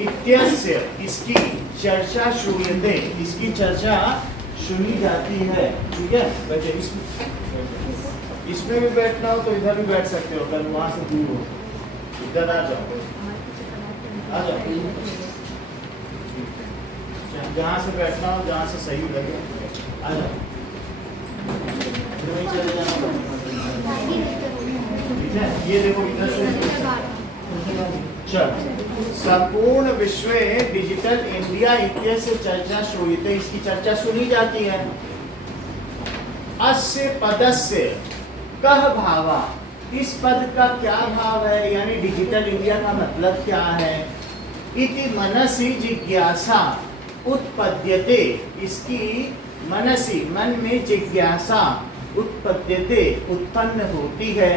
इत्यस्य इसकी चर्चा श्रूयते, इसकी चर्चा सुनी जाती है। ठीक है बच्चे, इसमें भी बैठना हो तो इधर भी बैठ सकते हो, अगर वहां से दूर हो इधर आ जाओ, आ जाओ जहाँ से बैठना हो, जहाँ से सही लगे आ जाओ। चले जाना, ठीक है। ये देखो इधर से चल, संपूर्ण विश्व डिजिटल इंडिया इत्यस्य चर्चा श्रूयते, इसकी चर्चा सुनी जाती है। अस्य पदस्य कह भावा, इस पद का क्या भाव है, यानी डिजिटल इंडिया का मतलब क्या है। इति मनसि जिज्ञासा उत्पद्यते, इसकी मनसी मन में जिज्ञासा उत्पद्यते उत्पन्न होती है।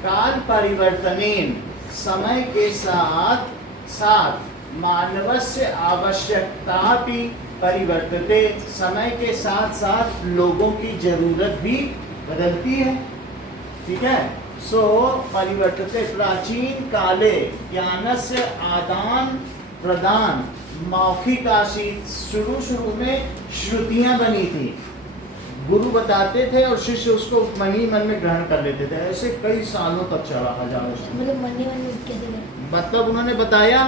काल परिवर्तनेन, समय के साथ साथ मानवस्य आवश्यकता भी परिवर्तते, समय के साथ साथ लोगों की जरूरत भी बदलती है। ठीक है। सो परिवर्तते, प्राचीन काले ज्ञानस्य आदान प्रदान मौखिक आसीत, शुरू में श्रुतियां बनी थी, गुरु बताते थे और शिष्य उसको मन ही मन में ग्रहण कर लेते थे। ऐसे कई सालों तक चला, हजारों साल। मतलब उन्होंने बताया,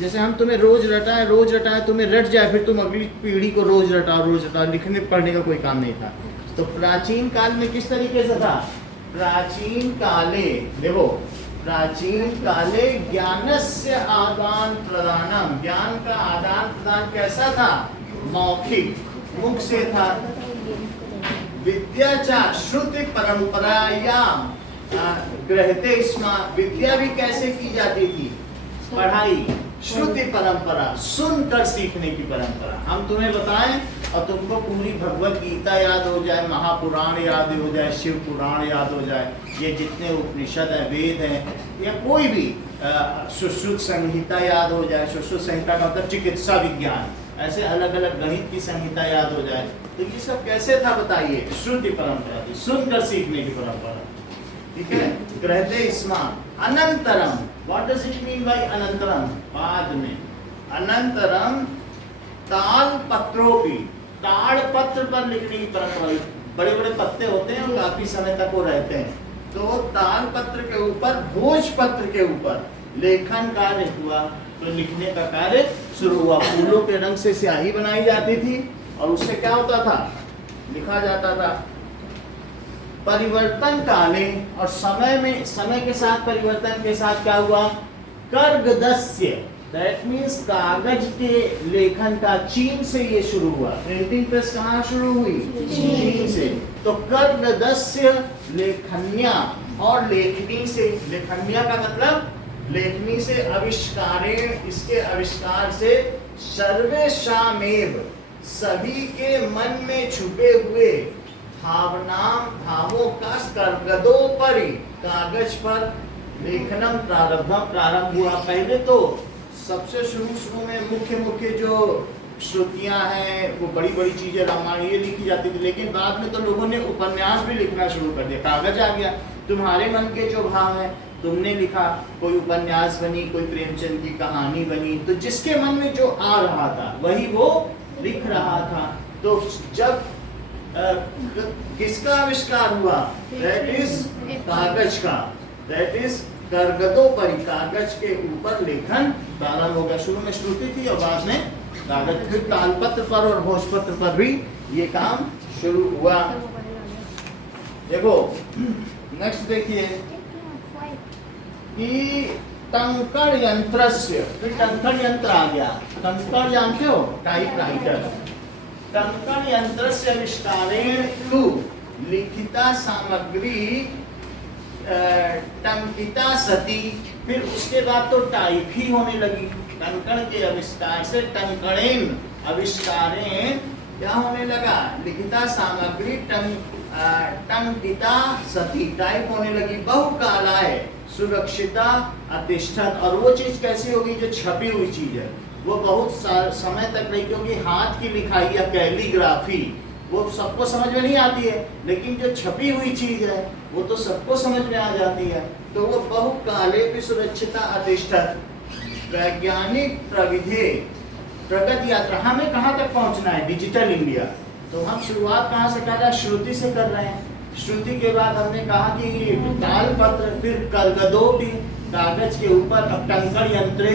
जैसे हम तुम्हें रोज रटाए तुम्हें रट जाए, फिर तुम अगली पीढ़ी को रोज रटाओ, लिखने पढ़ने का कोई काम नहीं था। तो प्राचीन काल में किस तरीके से था। प्राचीन काले, देखो प्राचीन काले ज्ञानस्य आदान प्रदानम, ज्ञान का आदान प्रदान कैसा था, मौखिक, मुख से था। विद्या चा श्रुति परंपरायाम ग्रहते स्म, विद्या भी कैसे की जाती थी, पढ़ाई, श्रुति परंपरा, सुनकर सीखने की परंपरा। हम तुम्हें बताएं और तुमको पूरी भगवत गीता याद हो जाए, महापुराण याद हो जाए, शिव पुराण याद हो जाए, ये जितने उपनिषद है, वेद हैं, या कोई भी सुश्रुत संहिता याद हो जाए। सुश्रुत संहिता का मतलब चिकित्सा विज्ञान, ऐसे अलग अलग गणित की संहिता याद हो जाए। तो ये सब कैसे था बताइए, श्रुति परंपरा थी, सुनकर सीखने की परंपरा। ठीक है। ग्रहते स्म अनंतरम, what does it mean by अनंतरम, बाद में। अनंतरम ताल पत्रों की, ताड़ पत्र पर लिखने की परंपरा, बड़े बड़े पत्ते होते हैं और काफी समय तक वो रहते हैं, तो ताल पत्र के ऊपर, भोज पत्र के ऊपर लेखन कार्य हुआ, तो लिखने का कार्य शुरू हुआ। फूलों के रंग से स्याही बनाई जाती थी और उससे क्या होता था, लिखा जाता था। परिवर्तन काले, और समय के साथ, परिवर्तन के साथ क्या हुआ, कर्गदस्य, दैट मीन्स कागज के लेखन का, चीन से ये शुरू हुआ। प्रिंटिंग प्रेस कहाँ शुरू हुई, चीन से। तो कर्गदस्य लेखन्या, और लेखनी से, लेखन्या का मतलब लेखनी से, आविष्कारे, इसके आविष्कार से, सर्वेषामेव, सभी के मन में छुपे हुए भावों का कर्गदोपरि, कागज पर लेखनम प्रारंभ हुआ। पहले तो सबसे शुरू में मुख्य जो श्रुतियां हैं, वो बड़ी बड़ी चीजें, रामायण ये लिखी जाती थी, लेकिन बाद में तो लोगों ने उपन्यास भी लिखना शुरू कर दिया, कागज आ गया। तुम्हारे मन के जो भाव है तुमने लिखा, कोई उपन्यास बनी, कोई प्रेमचंद की कहानी बनी, तो जिसके मन में जो आ रहा था वही वो लिख रहा था। तो जब किसका आविष्कार हुआ, दैट इज कागज का, दैट इज कर्गदोपरि, कागज के ऊपर लेखन प्रारंभ हो गया। शुरू में श्रुति थी और बाद में कागज, फिर तालपत्र पर और भोजपत्र पर भी ये काम शुरू हुआ। देखो नेक्स्ट देखिए कि टंकण यंत्र से, फिर टंकण यंत्र आ गया। टंकण जानते हो, टाइप राइटर। टंकण यंत्र से आविष्कारेण तु लिखिता सामग्री टंकिता सती, फिर उसके बाद तो टाइप ही होने लगी। टंकण के आविष्कार से, टंकणेन आविष्कारेण क्या होने लगा, लिखिता सामग्री टंकिता सती, टाइप होने लगी। बहुकालाय सुरक्षिता अतिष्ठत, और वो चीज कैसी होगी जो छपी हुई चीज है, वो बहुत समय तक रही, क्योंकि हाथ की लिखाई या कैलीग्राफी वो सबको समझ में नहीं आती है, लेकिन जो छपी हुई चीज है वो तो सबको समझ में आ जाती है। तो वो बहुकाले भी सुरक्षिता अतिष्ठत, वैज्ञानिक प्रविधि प्रगति यात्रा, हमें कहाँ तक पहुँचना है? Digital India. तो हम शुरुआत कहाँ से कर रहे हैं? श्रुति से कर रहे हैं। श्रुति के बाद हमने कहा कि तालपत्र, फिर करगदोटी, कागज के ऊपर, अब टंकण यंत्रे,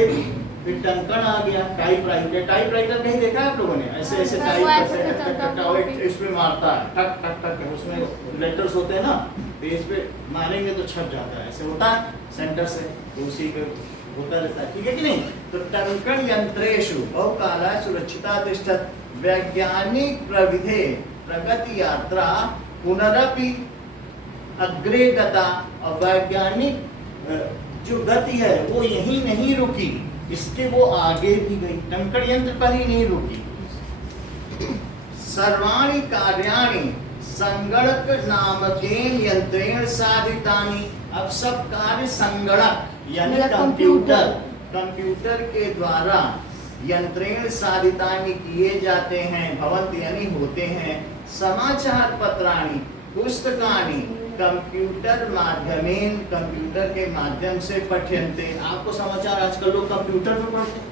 फिर टंकण आ गया, टाइपराइटर। टाइपराइटर कहीं देखा है आप लोगों ने? ऐसे ऐसे टाइप करते इसमें मारता है, टक टक टक, उसमें लेटर्स होते हैं ना, पेज पे मारेंगे तो छप जाता है, ऐसे होता है सेंटर से, तो उसी पे होता रहता है, ठीक है कि नहीं? तो टंकण यंत्रेषु बहुकाला सुरक्षिता तिष्ठत वैज्ञानिक प्रविधि प्रगति यात्रा पुनरपि अग्रे गता। और वैज्ञानिक जो गति है वो यही नहीं रुकी, इसके वो आगे भी गई, टंकण यंत्र पर ही नहीं रुकी। सर्वाणि कार्याणि संगणक नामकेन यंत्रेण साधितानि। अब सब कार्य संगणक यानी कंप्यूटर के द्वारा यंत्रेण साधितानि किए जाते हैं, भवन्ति यानी होते हैं। समाचार पत्राणि पुस्तकानि कंप्यूटर माध्यमेन, कंप्यूटर के माध्यम से पठ्यन्ते। आपको समाचार आजकल लोग कंप्यूटर पर पढ़ते हैं,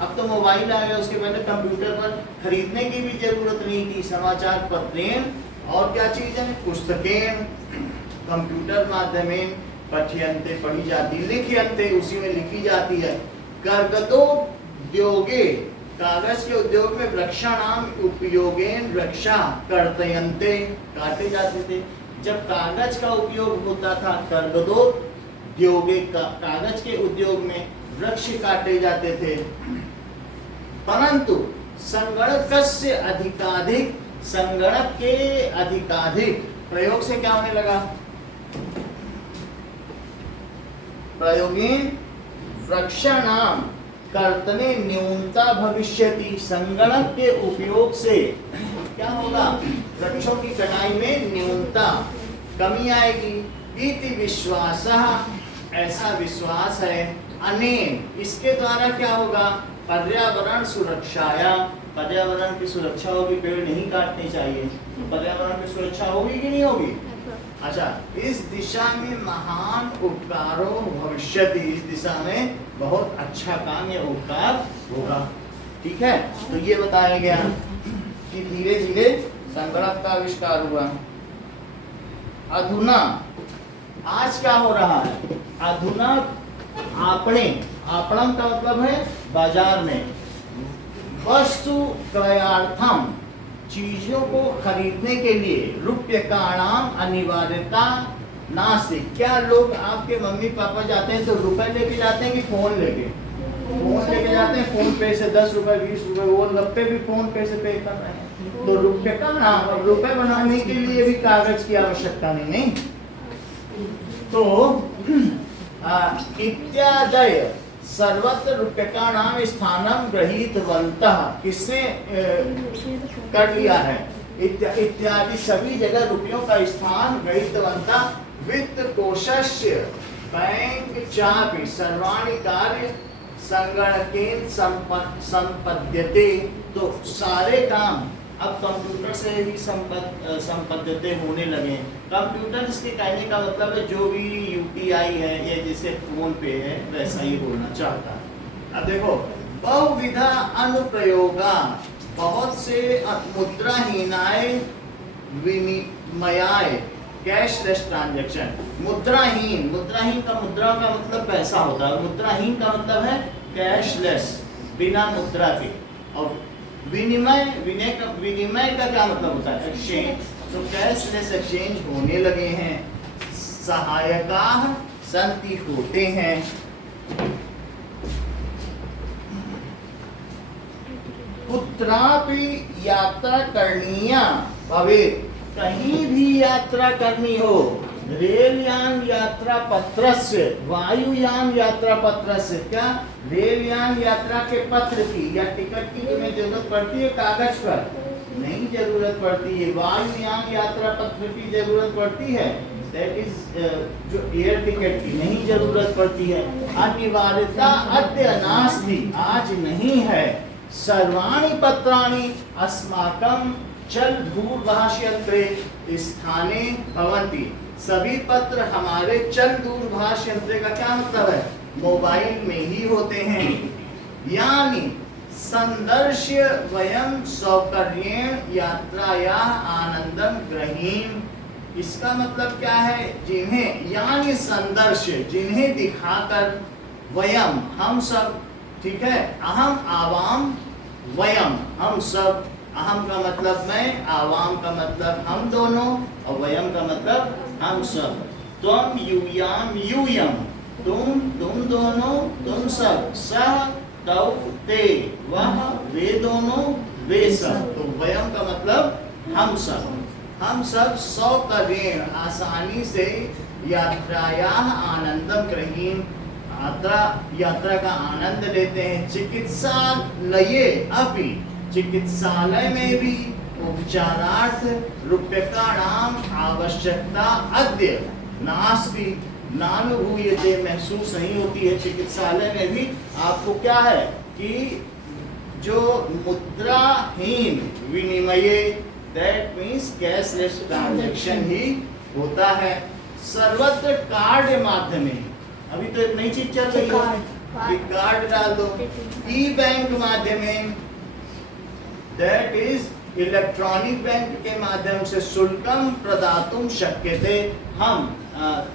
अब तो मोबाइल आ गया, उसके पहले कंप्यूटर पर खरीदने की भी जरूरत नहीं थी। समाचार पत्रेन और क्या चीज है? पुस्तकेन कंप्यूटर माध्यमेन पठ्यन्ते, पढ़ी जाती, लिख्यन्ते उसी में लिखी जाती है। कर्गदोद्योगे कागज के उद्योग में वृक्षाणाम उपयोगेन वृक्षा कर्तयन्ते, काटे जाते थे। जब कागज का उपयोग होता था कर्गदोद्योगे, कागज के उद्योग में वृक्ष काटे जाते थे। परंतु संगणकस्य अधिकाधिक, संगणक के अधिकाधिक प्रयोग से क्या होने लगा? प्रयोगेन वृक्षाणाम कर्तने न्यूनता भविष्यति। संगणक के उपयोग से क्या होगा? वृक्षों की कटाई में न्यूनता, कमी आएगी। इति विश्वासः, ऐसा विश्वास है। अनेन, इसके द्वारा क्या होगा? पर्यावरण सुरक्षाया, पर्यावरण की सुरक्षा होगी, पेड़ नहीं काटने चाहिए, पर्यावरण की सुरक्षा होगी कि नहीं होगी? अच्छा, इस दिशा में महान उपकारों भविष्यति, इस दिशा में बहुत अच्छा काम या उपकार होगा, ठीक है? तो ये बताया गया कि धीरे धीरे संगणक का आविष्कार हुआ। अधुना आज क्या हो रहा है? अधुना आपणे, आपणम का मतलब है बाजार में, वस्तु क्रयार्थम, चीजों को खरीदने के लिए रूप्यकाणाम अनिवार्यता नास्ति। क्या लोग, आपके मम्मी पापा जाते हैं तो रुपए लेके जाते हैं कि फोन लेके? फोन लेके जाते हैं, फोन पे से 10 रुपए 20 रुपए, वो लगते भी फोन पे से पे कर रहे हैं। तो रूप्यकाणाम, रुपए बनाने के लिए भी कागज की आवश्यकता नहीं। तो इत्यादय सर्वत्र रूप्यकाणाम स्थानम गृहीतवन्तः, किसने कर लिया है? इत्यादि सभी जगह रुपयों का स्थान गृहीतवन्तः। वित्त कोशस्य बैंक चापि सर्वाणि कार्य संगणकेन संपद्यते। तो सारे काम अब कंप्यूटर से ही संपद्यते होने लगे। कंप्यूटर, इसके कहने का मतलब है जो भी यूपीआई है या जैसे फोन पे है वैसा ही होना चाहता है। अब देखो, बहुविधा अनुप्रयोगा, बहुत से मुद्राहीनाय विनिमयाय कैशलेस ट्रांजैक्शन। मुद्राहीन, मुद्राहीन का, मुद्रा का मतलब पैसा होता है, मुद्राहीन का मतलब है कैशलेस, बिना मुद्रा के। और विनिमय, विनिमय का क्या मतलब होता है? एक्सचेंज। तो कैशलेस एक्सचेंज होने लगे हैं। सहायका संति, होते हैं। कुत्रापि यात्रा करनीया भवेत्, कहीं भी यात्रा करनी हो, रेलयान यात्रा पत्रस्य, वायुयान यात्रा पत्रस्य, क्या रेलयान यात्रा के पत्र की या टिकट की तुम्हें जरूरत पड़ती है? कागज पर नहीं जरूरत पड़ती है। वायुयान यात्रा पत्र की जरूरत पड़ती है, दैट इज जो एयर टिकट की नहीं जरूरत पड़ती है। अनिवार्यता अद्य नास्ति, आज नहीं है। सर्वाणि पत्राणि अस्माकं चल दूरभाष यंत्रे स्थाने भवन्ति, सभी पत्र हमारे चल दूरभाष यंत्र का क्या मतलब है? मोबाइल में ही होते हैं। यानी संदर्श्य वयम सौकर्येण यात्राया आनंदम ग्रहीम। इसका मतलब क्या है? जिन्हें, यानी संदर्श्य, जिन्हें दिखाकर, वयम हम सब, ठीक है, अहम आवाम, वयम हम सब, अहम का मतलब मैं, आवाम का मतलब हम दोनों, और वयम का मतलब हम सब। त्वम यूयाम यूयम, तुम दोनों, तुम सब, सह तौ ते, वह वे दोनों, वे सब। तो वयम का मतलब हम सब सौकर्येण आसानी से यात्राया आनंदम ग्रहीम, यात्रा का आनंद लेते हैं। चिकित्सालये अपि, चिकित्सालय में भी, उपचारार्थ रूप्यकाणाम आवश्यकता अद्य नास्ति, नानुभूयते, महसूस नहीं होती है। चिकित्सालय में भी आपको क्या है कि जो मुद्राहीन विनिमय, दैट मीन्स कैशलेस ट्रांजैक्शन ही होता है। सर्वत्र कार्ड माध्यम, अभी तो एक नई चीज चल रही है कि कार्ड डाल दो। ई बैंक माध्यम, दैट इज इलेक्ट्रॉनिक बैंक के माध्यम से शुल्कम प्रदातुम शक्यते, हम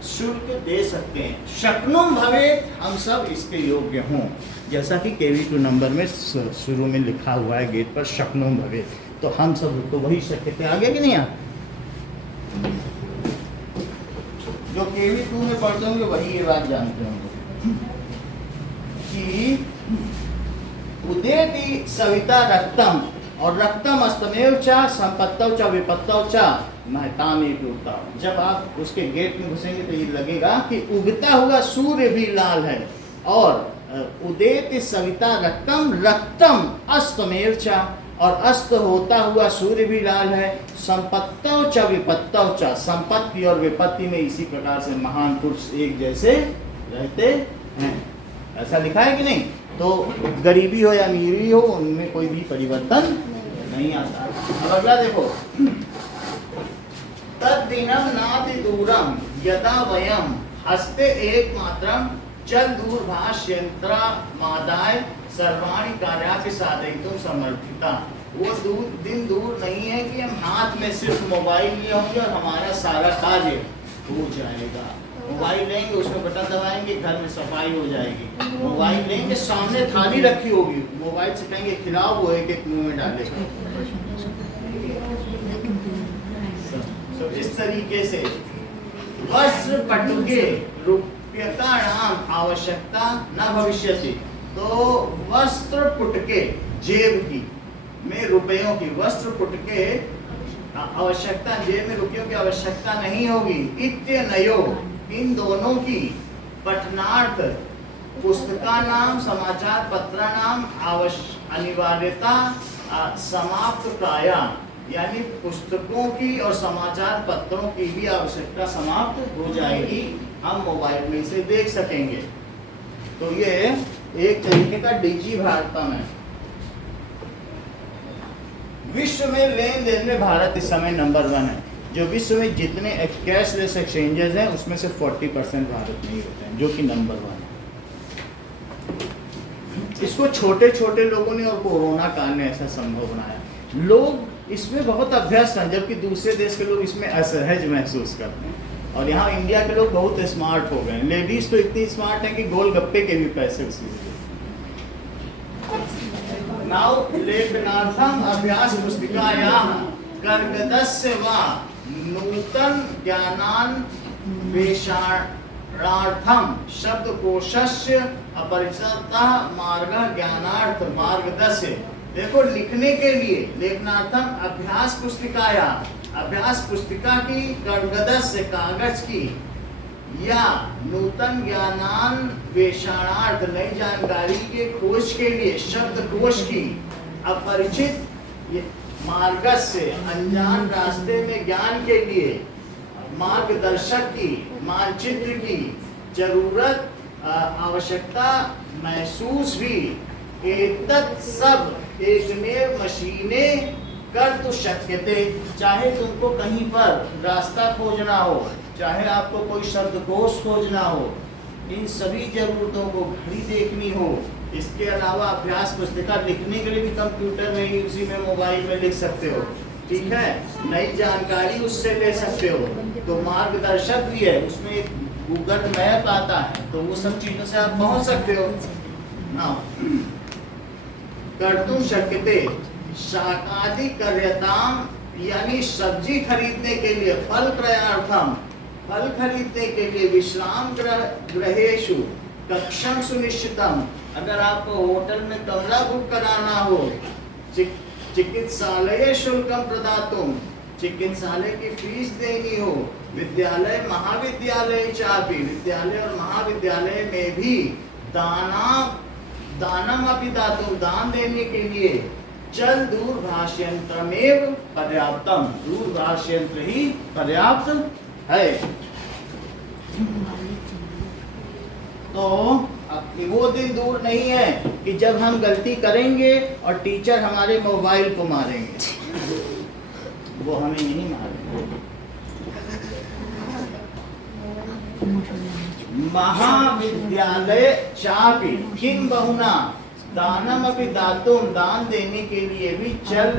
शुल्क दे सकते हैं। शक्नुम भवेत्, हम सब इसके योग्य हों, जैसा कि KV2 नंबर में शुरू में लिखा हुआ है गेट पर, शक्नुम भवेत्, तो हम सब तो वही शक्यते आगे कि नहीं? जो KV2 में पढ़ते होंगे वही ये बात जानते होंगे कि उदेति सविता रक्तम, और रक्तम अस्तमेव च संपत्तौ च विपत्तौ च महताम एक उगता। जब आप उसके गेट में घुसेंगे तो ये लगेगा कि उगता हुआ सूर्य भी लाल है, और उदेति सविता रक्तम, रक्तम अस्तमेव च, और अस्त होता हुआ सूर्य भी लाल है। संपत्तौ च विपत्तौ च, संपत्ति और विपत्ति में इसी प्रकार से महान पुरुष एक जैसे रहते हैं, ऐसा लिखा है कि नहीं? तो गरीबी हो या अमीरी हो, उनमें कोई भी परिवर्तन नहीं आता। अब अगला देखो, तद दिनम नाति दूरम यदा वयम हस्ते एक मात्रम चल दूरभाष यंत्र मादाय सर्वाणी कार्यापि साधयितुम समर्थिता। वो दिन दूर नहीं है कि हम हाथ में सिर्फ मोबाइल लिए होंगे और हमारा सारा कार्य हो जाएगा। मोबाइल लेंगे, उसमें बटन दबाएंगे, घर में सफाई हो जाएगी। मोबाइल लेंगे, सामने थाली रखी होगी, मोबाइल से कहेंगे खिलाओ, वो एक एक मुंह में डालेगा। तो इस तरीके से वस्त्र पटुके रूप्यकाणाम आवश्यकता न भविष्यति। तो वस्त्र पुटके, जेब की में रुपयों की, वस्त्र पुटके आवश्यकता, जेब में रुपयों की आवश्यकता नहीं होगी। इत्यनयो, इन दोनों की, पठनार्थ पुस्तका नाम समाचार पत्रा नाम अनिवार्यता समाप्त काया, यानी पुस्तकों की और समाचार पत्रों की भी आवश्यकता समाप्त हो जाएगी, हम मोबाइल में इसे देख सकेंगे। तो ये एक तरीके का डिजी भारतम है। विश्व में लेन देन में भारत इस समय नंबर 1 है। जो विश्व में जितने कैशलेस एक्सचेंजेस हैं उसमें से 40% भारत में ही होते हैं, जो कि नंबर 1 है। इसको छोटे छोटे लोगों ने और कोरोना काल ने ऐसा संभव बनाया। लोग इसमें बहुत अभ्यस्त हैं, जबकि दूसरे देश के लोग इसमें असहज महसूस करते हैं। और यहाँ इंडिया के लोग बहुत स्मार्ट हो गए। लेडीज तो इतनी स्मार्ट हैं कि गोलगप्पे के भी पैसे उसी में। नाउ लेखनार्थम अभ्यास पुस्तिकायाः कर्गदस्य वा नूतन ज्ञानान्वेषणार्थम शब्दकोशस्य अपरिचितः मार्गः ज्ञानार्थ मार्गदस्य। देखो, लिखने के लिए लेखनार्थम अभ्यास पुस्तिकाया, अभ्यास पुस्तिका की, कर्गदस्य कागज की, या नूतन ज्ञानान्वेषणार्थ नई जानकारी के खोज के लिए शब्दकोश की, अपरिचित मार्ग से अनजान रास्ते में ज्ञान के लिए मार्गदर्शक की, मानचित्र की जरूरत आवश्यकता महसूस हुई। एतत् सब एकमेव मशीने कर तो शक्यते। चाहे तुमको कहीं पर रास्ता खोजना हो, चाहे आपको कोई शब्दकोश खोजना हो, इन सभी जरूरतों को घड़ी देखनी हो, इसके अलावा अभ्यास पुस्तिका लिखने के लिए भी कंप्यूटर में ही उसी में मोबाइल में लिख सकते हो, ठीक है, नई जानकारी उससे ले सकते हो, तो मार्गदर्शक भी है उसमें, गूगल मैप आता है, तो वो सब चीजों से आप पहुंच सकते हो। कर्तुम शक्यते शाकादि कार्यताम, यानी सब्जी खरीदने के लिए, फल क्रयार्थम, फल खरीदने के लिए, विश्राम ग्रहेषु कक्षम सुनिश्चितम, अगर आपको होटल में कमरा बुक कराना हो, चिकित्सालय शुल्कम प्रदातुम, चिकित्सालय की फीस देनी हो, विद्यालय महाविद्यालय चापि, विद्यालय और महाविद्यालय में भी दानम अपि दातुम, दान देने के लिए चल दूरभाष यंत्रमेव पर्याप्तम, दूरभाष यंत्र ही पर्याप्त है। तो वो दिन दूर नहीं है कि जब हम गलती करेंगे और टीचर हमारे मोबाइल को मारेंगे, वो हमें नहीं मारेंगे। महाविद्यालय चापि किम बहुना दानम अपि दातुम, दान देने के लिए भी चल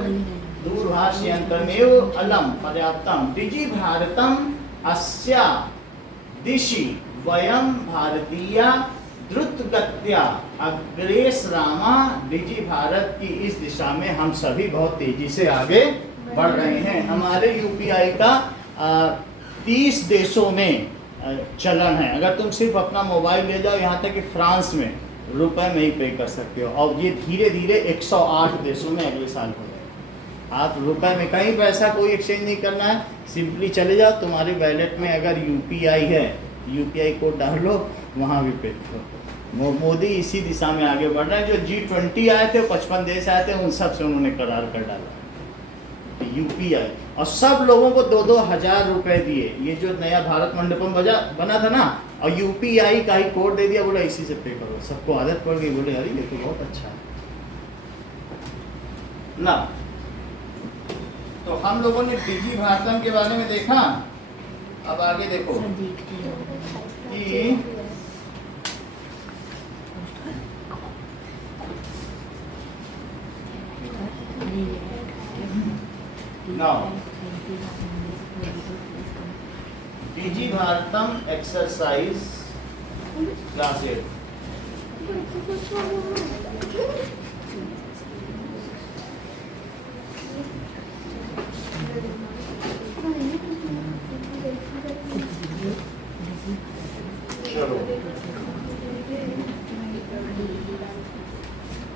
दूरभाष यंत्रमेव अलम पर्याप्तम। डिजि भारतम अस्या दिशि वयम भारतीया द्रुत गत्या अग्रेसरामा, डिजि भारत की इस दिशा में हम सभी बहुत तेजी से आगे बढ़ रहे हैं। हमारे यूपीआई का 30 देशों में चलन है। अगर तुम सिर्फ अपना मोबाइल ले जाओ, यहाँ तक कि फ्रांस में रुपए में ही पे कर सकते हो, और ये धीरे धीरे 108 देशों में अगले साल हो जाएगा। आप रुपए में कहीं पैसा कोई एक्सचेंज नहीं करना है, सिंपली चले जाओ, तुम्हारे वैलेट में अगर यूपीआई है, यूपीआई कोड डाल लो, वहाँ भी पे करो। मोदी इसी दिशा में आगे बढ़ रहा है। जो G20 आए थे, 55 देश आए थे, उन सब से उन्होंने करार कर डाला यूपीआई, और सब लोगों को 2-2 हजार रुपए दिए। ये जो नया भारत मंडपम बना था ना, और यूपीआई का ही कोड दे दिया, बोला इसी से पे करो। सबको आदत पड़ गई, बोले अरे ये तो बहुत अच्छा है ना। तो हम लोगों ने डिजि भारतम के बारे में देखा। अब आगे देखो कि Now, digi Bharatam exercise class 8। चलो,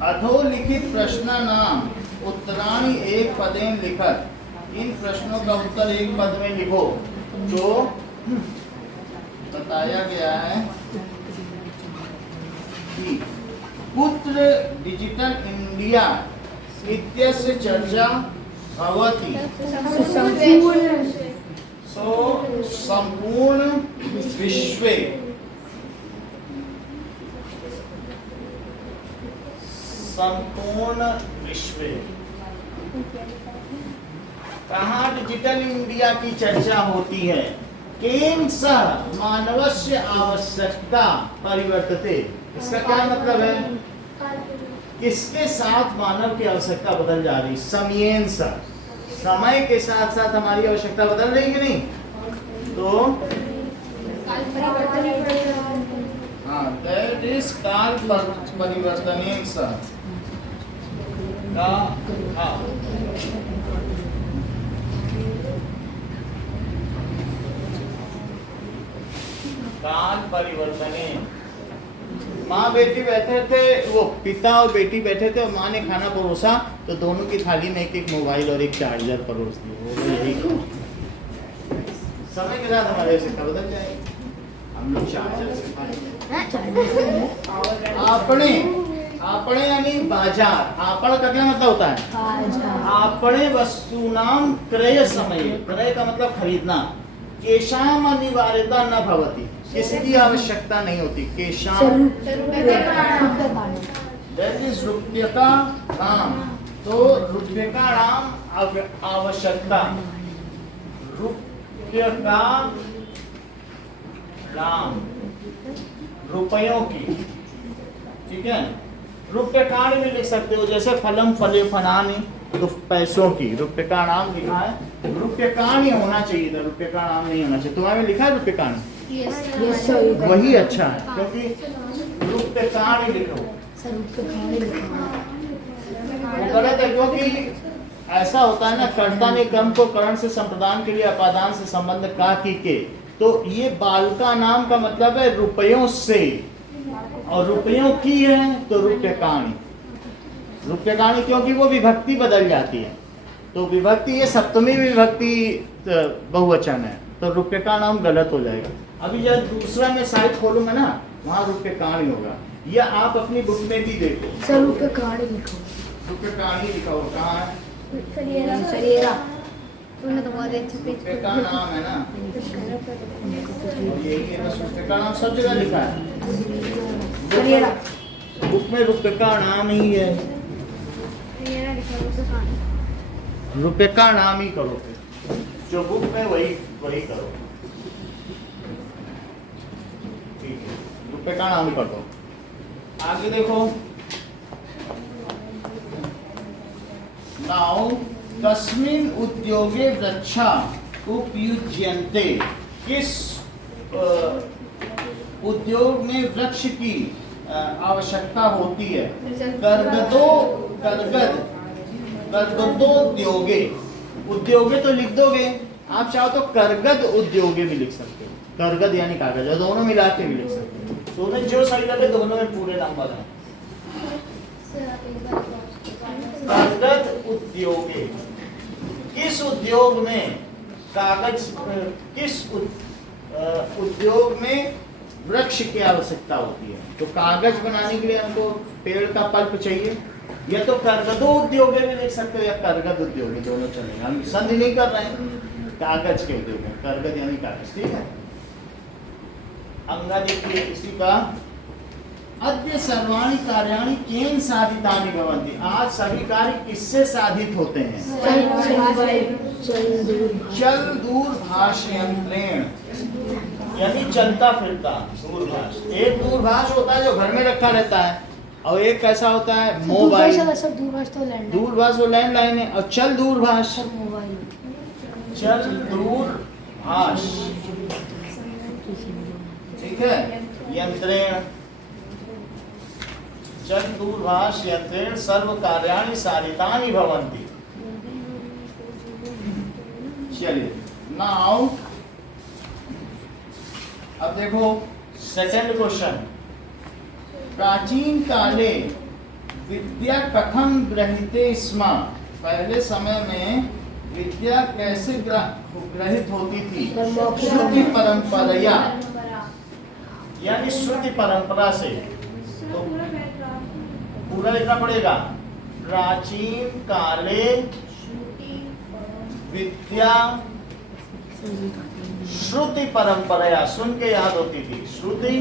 अधोलिखित प्रश्नानाम उत्तराणि एक पदेन लिखत, इन प्रश्नों का उत्तर एक पद में लिखो। तो बताया गया है कि कुत्र डिजिटल इंडिया इत्यस्य चर्चा भवति, सो संपूर्ण विश्वे, संपूर्ण विश्व, कहाँ डिजिटल इंडिया की चर्चा होती है? केन सह मानवस्य आवश्यकता परिवर्तते, इसका क्या मतलब है? किसके साथ मानव की आवश्यकता बदल जा रही? समयेन सह, समय के साथ साथ हमारी आवश्यकता बदल रही कि नहीं? तो हाँ, दैट इज काल परिवर्तनेन सह का, हाँ, काल परिवर्तने। माँ बेटी बैठे थे, वो पिता और बेटी बैठे थे, और माँ ने खाना परोसा, तो दोनों की थाली में एक मोबाइल और एक चार्जर परोस दिया। यही समय के साथ हमारे आवश्यकता बदल जाएगी, हम लोग चार्जर से आपने यानी बाजार, आपण का क्या मतलब होता है? आपने वस्तुनाम क्रय समय, क्रय का मतलब खरीदना। केशाम अनिवार्यता न भवति, किसकी आवश्यकता नहीं होती। केशाम दैट इज रुपये का दाम, तो रुपये का दाम आवश्यकता, रुपये का दाम रुपयों की, ठीक है। रुप्यकाणि भी लिख सकते हो, जैसे फलम फले फनानि, तो पैसों की। रुप्यकाणाम लिखा है, रुप्यकाणि होना चाहिए था, रुप्यकाणाम नहीं होना चाहिए। तुम्हारे लिखा है रुप्यकाणि? वही अच्छा है, क्योंकि रुप्यकाणि लिखो। वो गलत है, क्योंकि ऐसा होता है ना, कर्ता ने क्रम को करण से संप्रदान के लिए अपादान से संबंध का के, तो ये बालका नाम का मतलब है रुपयों से, और रुपयों की है तो रुप्यकाणि। रुप्यकाणि क्योंकि वो विभक्ति बदल जाती है, तो विभक्ति ये सप्तमी विभक्ति बहुवचन है, तो रुप्यकाणाम गलत हो जाएगा। अभी जब दूसरा में साइड खोलूंगा ना, वहाँ रुप्यकाणि होगा। या आप अपनी बुक में भी देखो, सर रुप्यकाणि लिखो। रुप्यकाणि लिखा हो, कहाँ है? तूने तो बहुत अच्छे पेज पे रुप्यका नाम है ना, यही है बस, रुप्यका नाम सब जगह लिखा है, बुक में रुप्यका नाम ही है। रुप्यका नाम ही करो, जो बुक में वही करो, ठीक है, रुप्यका नाम कर दो। आगे देखो, नाउ कस्मिन् उद्योगे वृक्षा उपयुज्यन्ते, किस उद्योग में वृक्ष की आवश्यकता होती है? कर्गदोद्योगे, उद्योगे तो लिख दोगे, आप चाहो तो कर्गद उद्योगे भी लिख सकते हो, कर्गद यानी कागज, और दोनों मिला के भी लिख सकते हो, दोनों जो सही लगे, दोनों में पूरे नंबर है। कर्गद उद्योगे, किस उद्योग में कागज, किस उद्योग में वृक्ष की आवश्यकता होती है? तो कागज बनाने के लिए हमको पेड़ का पल्प चाहिए, या तो कर्गदो उद्योगे में लिख सकते हो, या कर्गद उद्योगे, दोनों चलेगा, हम संधि नहीं कर रहे हैं। कागज के उद्योग में कर्गद यानी कागज, ठीक है। अंगा देखिए इसी का, अद्य सर्वाणि कार्याणि केन साधितानि भवन्ति, आज सभी कार्य किससे साधित होते हैं? चल दूरभाष यंत्रेण, यानी चलता फिरता दूरभाष। एक दूरभाष होता है जो घर में रखा रहता है, और एक कैसा होता है मोबाइल। दूरभाष तो लैंडलाइन है, और चल दूरभाष, चल दूरभाष, ठीक है। यंत्रेण, चल दूरभाष यंत्रेण सर्व कार्याणि साधितानि भवन्ति। चलिए, नाउ अब देखो सेकंड क्वेश्चन, प्राचीन काले विद्या कथम ग्रहीते स्म, पहले समय में विद्या कैसे ग्रहित होती थी? श्रुति परंपरा, यानी श्रुति परंपरा से। तो पूरा लिखना पड़ेगा, प्राचीन काले विद्या श्रुति परंपरा, सुन के याद होती थी, श्रुति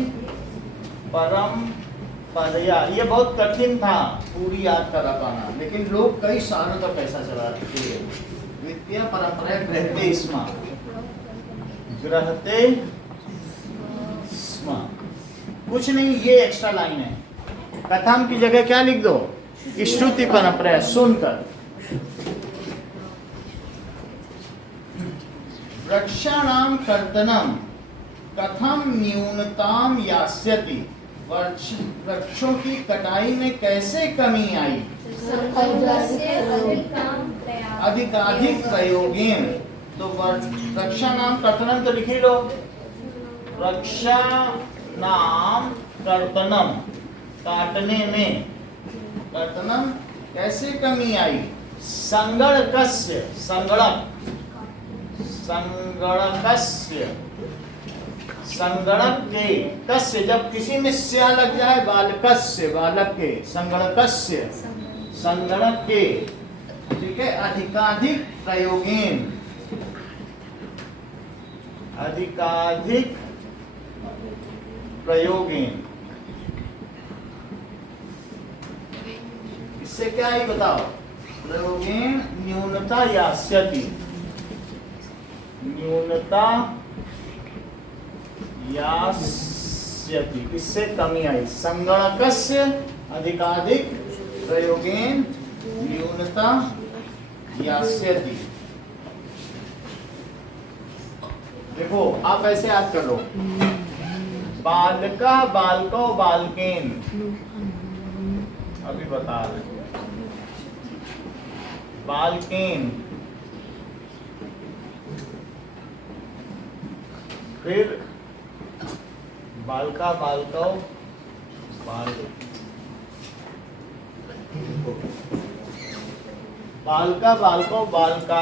परंपरा। ये बहुत कठिन था पूरी याद करा पाना, लेकिन लोग कई सालों तक ऐसा चला रहे थे। विद्या परंपरा ग्रहते स्म, ग्रहते स्म, कुछ नहीं, ये एक्स्ट्रा लाइन है। कथम की जगह क्या लिख दो? श्रुति परंपरा, सुनकर। वृक्षाणाम कर्तनम कथम न्यूनताम यास्यति, वृक्षों की कटाई में कैसे कमी आई? अधिकाधिक प्रयोगेन, तो वृक्षाणाम कर्तनम तो लिख लो, वृक्षाणाम कर्तनम, काटने में, कर्तनम कैसे कमी आई? संगणकस्य, संगणक, संगणकस्य, संगणक के, कस्य जब किसी में स्या लग जाए, बालकस्य, बालक के, संगणकस्य, संगणक के, ठीक है। अधिकाधिक प्रयोगेन, अधिकाधिक प्रयोगेन, इससे क्या ही बताओ? प्रयोगेन न्यूनता यास्यति, न्यूनता यास्यति, ज्ञास्यति, इससे कमी आई। संगणकस्य अधिकाधिक प्रयोगेन न्यूनता ज्ञास्यति। देखो आप ऐसे याद कर लो, बालका बालको बालकेन, अभी बता रहे बालकेन, फिर बालका बालको बाल, बालका बालको बालका,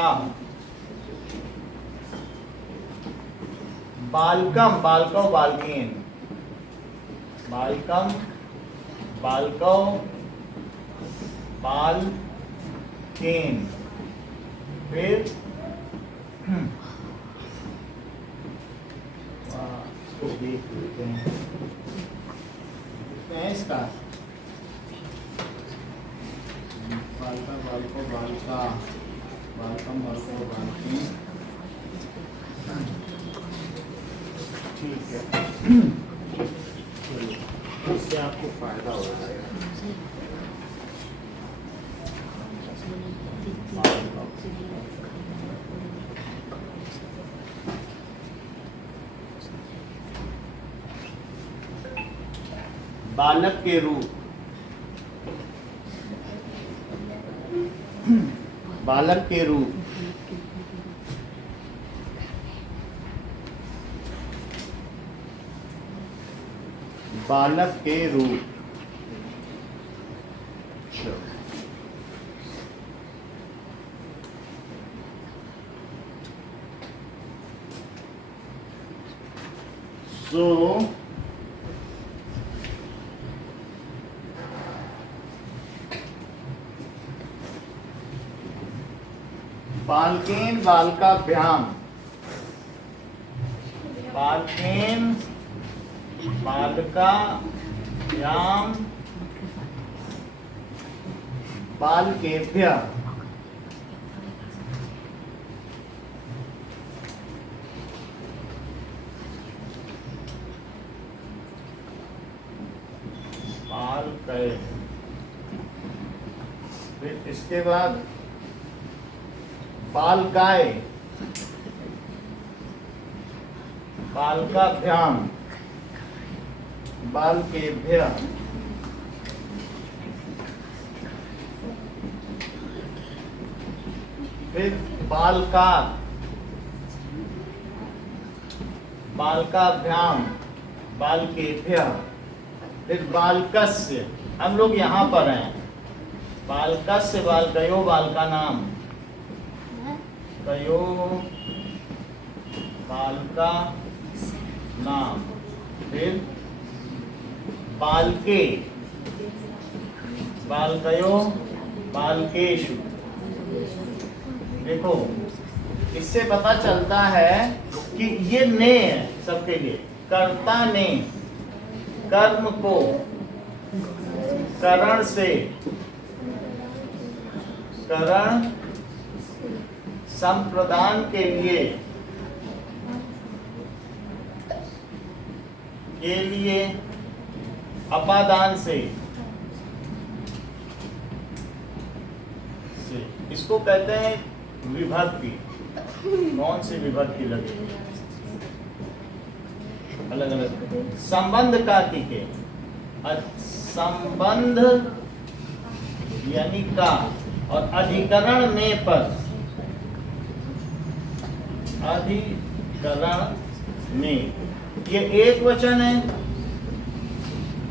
बालकम बालको बालकेन, बालकम बालको बालकेन, फिर इसको देख लेते हैं, इसमें है इसका बालका बालको बालका, बालकम बालको बालकेन, ठीक है। इससे आपको फायदा हो जाएगा। बालक के रूप, बालक के रूप, बालक के रूप, so बालकेन बालकाभ्याम, बालकेन बालकाभ्याम बालकेभ्यः, बालकै, फिर इसके बाद बालकाय, बालकाभ्याम बालकेभ्यः, फिर बालकार, बालकाभ्याम बालकेभ्यः, फिर बालकस्य। हम लोग यहाँ पर हैं, बालकस्य बालकयो बालका नाम, कयो बालका नाम, फिर बालके, बालकयो बालकेषु। देखो इससे पता चलता है कि ये ने है सबके लिए, कर्ता ने कर्म को करण से, करण संप्रदान के लिए अपादान से, इसको कहते हैं विभक्ति। कौन सी विभक्ति लगी? अलग अलग संबंध का के, संबंध यानी का, और अधिकरण में पर, अधिकरण में, ये एक वचन है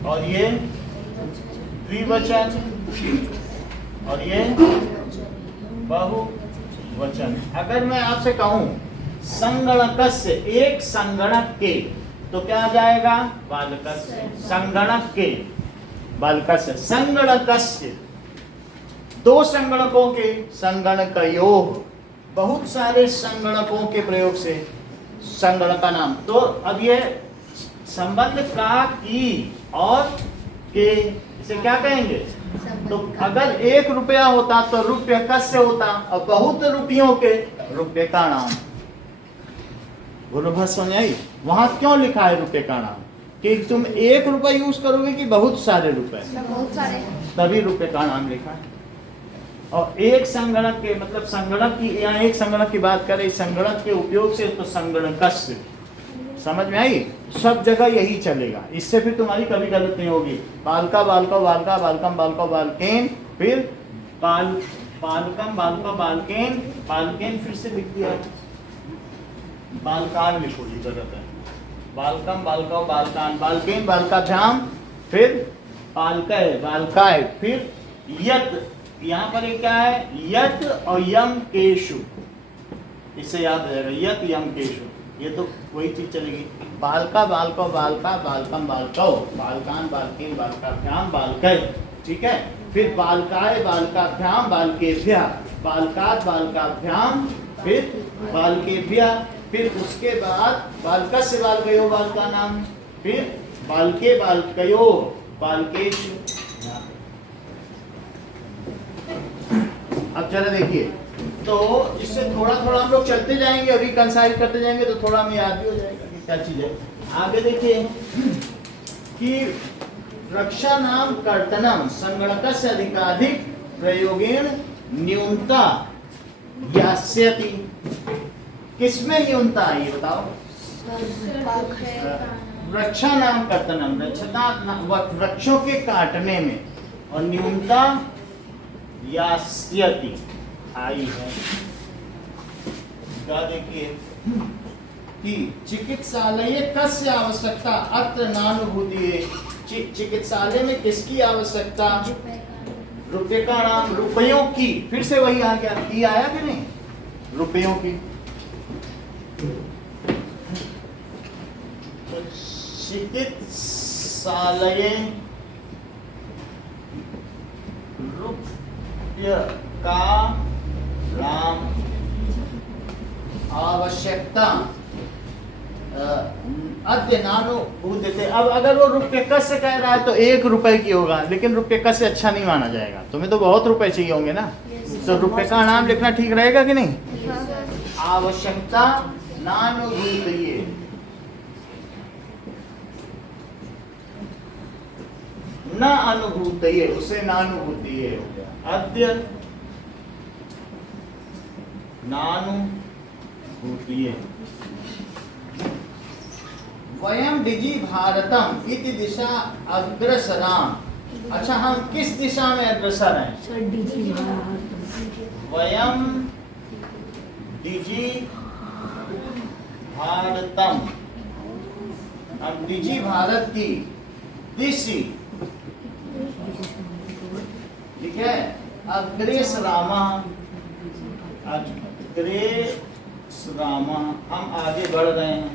और ये द्विवचन और ये बहुवचन। अगर मैं आपसे कहूं संगणकस्य, एक संगणक के, तो क्या आ जाएगा? बालकस्य। संगणक के, बालकस्य। संगणकस्य, दो संगणकों के, संगणकयोः, बहुत सारे संगणकों के प्रयोग से संगणक का नाम। तो अब ये संबंध का, की और के, इसे क्या कहेंगे? तो अगर 1 रुपया होता तो रुपये कस्य होता, और बहुत रुपयों के रुपये का नाम। गुरु समझ आई? वहां क्यों लिखा है रुपये का नाम? कि तुम 1 रुपए यूज करोगे कि बहुत सारे रुपए, बहुत सारे। तभी रुपए का नाम लिखा है। और एक संगणक के मतलब संगणक की, यहाँ एक संगणक की बात करें, संगणक के उपयोग से तो संगणकस्य, समझ में आई? सब जगह यही चलेगा, इससे फिर तुम्हारी कभी गलत नहीं होगी। बालका बालका बालका बालकम बालका बालकेन, फिर बालकम बालका बालकेन, बालकेन फिर से लिख दिया, बालकान लिखो जी, गलत है। बालकम बालका बालकान, बालकेन बालकाभ्याम, फिर बालकय बालकाय, फिर यत, यहाँ पर ये क्या है? यत और यम केशु, इससे याद हो जाएगा, यत यम केशु, ये तो वही चीज चलेगी। बालका बालको बालका बालकम बालकौ, बालकान बालकेन बालकाभ्याम बालकय, ठीक है। फिर बालकाय बालकाभ्याम बालकेभ्यः, बालकात बालकाभ्याम, फिर बालकेभ्यः, फिर उसके बाद बालकस्य बालकयो बालकानां, फिर बालके बालकयो बालकेषु। अब जरा देखिए, तो इससे थोड़ा थोड़ा हम लोग चलते जाएंगे और रिकंसाइल करते जाएंगे तो थोड़ा हमें याद भी हो जाएगा कि क्या चीज है। आगे देखिए कि रक्षा नाम कर्तनम संगणकस्य अधिकाधिक प्रयोगेण न्यूनता यास्यति। किसमें न्यूनता है ये बताओ? रक्षा नाम कर्तनम, वृक्षों के काटने में, और न्यूनता यास्यति आई है। क्या देखिए कि चिकित्सालय कस्य आवश्यकता अत्र नानुभूति। चिकित्सालय में किसकी आवश्यकता? रुपये का नाम, रुपयों की, फिर से वही आ गया, की आया कि नहीं? रुपयों की। तो चिकित्सालय रुपये का नाम आवश्यकता अद्य नानुभूते। अब अगर वो रुपये कस से कह रहा है तो 1 रुपए की होगा, लेकिन रुपये कस से अच्छा नहीं माना जाएगा, तुम्हें तो बहुत रुपए चाहिए होंगे ना, तो रुपये का नाम लिखना ठीक रहेगा कि नहीं? आवश्यकता नानुभूते, न अनुभूते, उसे नानुभूति हो गया। अद्य नानुभूति। वयम डिजी भारतम इति दिशा अग्रसराम। अच्छा, हम किस दिशा में अग्रसर हैं? वयम डिजी भारतम, हम डिजी भारत की दिशा, ठीक है, अग्रेसरामा, अग्रेसरामा, हम आगे बढ़ रहे हैं।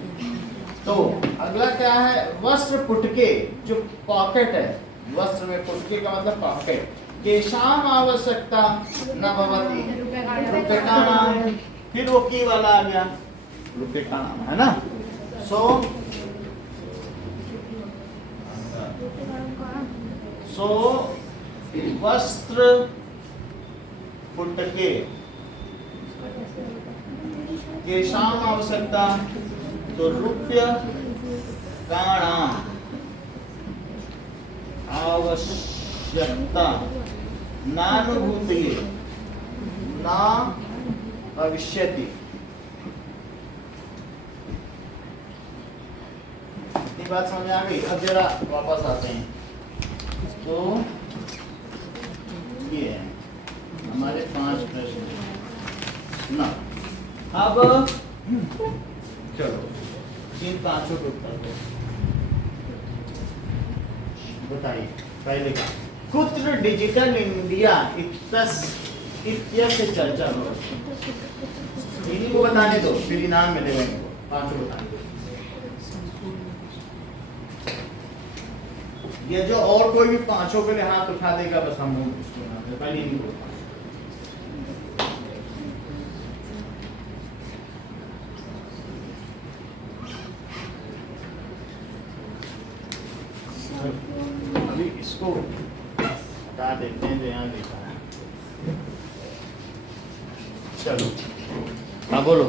तो अगला क्या है? वस्त्र पुटके, जो पॉकेट है, वस्त्र में पुटके का मतलब पॉकेट। केशाम आवश्यकता न भवति, रुपये का नाम, फिर वो की वाला आ गया, रुपये का नाम है ना। सो वस्त्र पुटके केशाम आवश्यकता, तो रुपये का नाम आवश्यकता, नानुभूति न भविष्यति। ये बात समझ में आ गई? अब जरा वापस आते हैं। तो ये है हमारे 5 प्रश्न ना। अब चलो इन 5 के उत्तर दो, बताइए। पहले का कुत्र डिजिटल इंडिया इत्यस्य चर्चा हो, इन्हीं को बताने दो, फिर इनाम मिलेगा इनको। 5 बताने दो। ये जो और कोई भी 5 के लिए हाथ उठा देगा बस हम उसको पहले इन्हीं को। अभी इसको हटा देते हैं, ध्यान देखा है। चलो हाँ बोलो।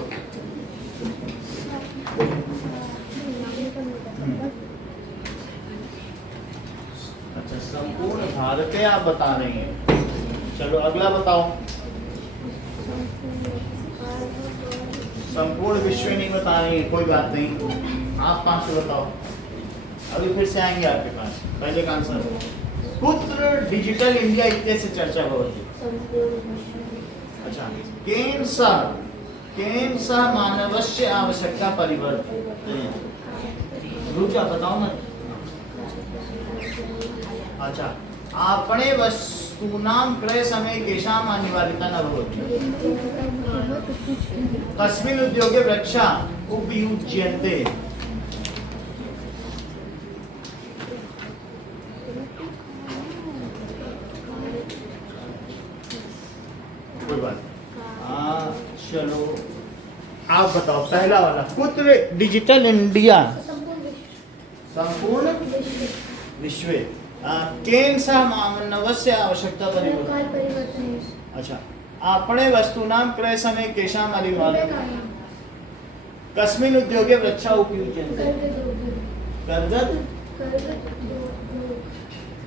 भारतीय आप बता रही हैं। चलो अगला बताओ। संपूर्ण विश्व नहीं बता रही है, कोई बात नहीं, आप 500 बताओ। अभी फिर से आएंगे आपके पास। पहले का आंसर कुत्र डिजिटल इंडिया इत्यस्य चर्चा होती। अच्छा, केन सा मानवस्य आवश्यकता परिवर्तन। रुक जा, बताओ ना। अच्छा, आपणे वस्तूनां क्रय समय केषाम् अनिवार्यता न भवति। कस्मिन् उद्योगे वृक्षा उपयुज्यन्ते। कोई बात। चलो आप बताओ पहला वाला। कुत्र डिजिटल इंडिया संपूर्ण विश्व केन सा मानवस्य आवश्यकता परिवर्तन। अच्छा, आपणे वस्तूनां क्रय समय केषाम् अनिवार्यता। कस्मिन् उद्योगे वृक्षा उपयुज्यन्ते।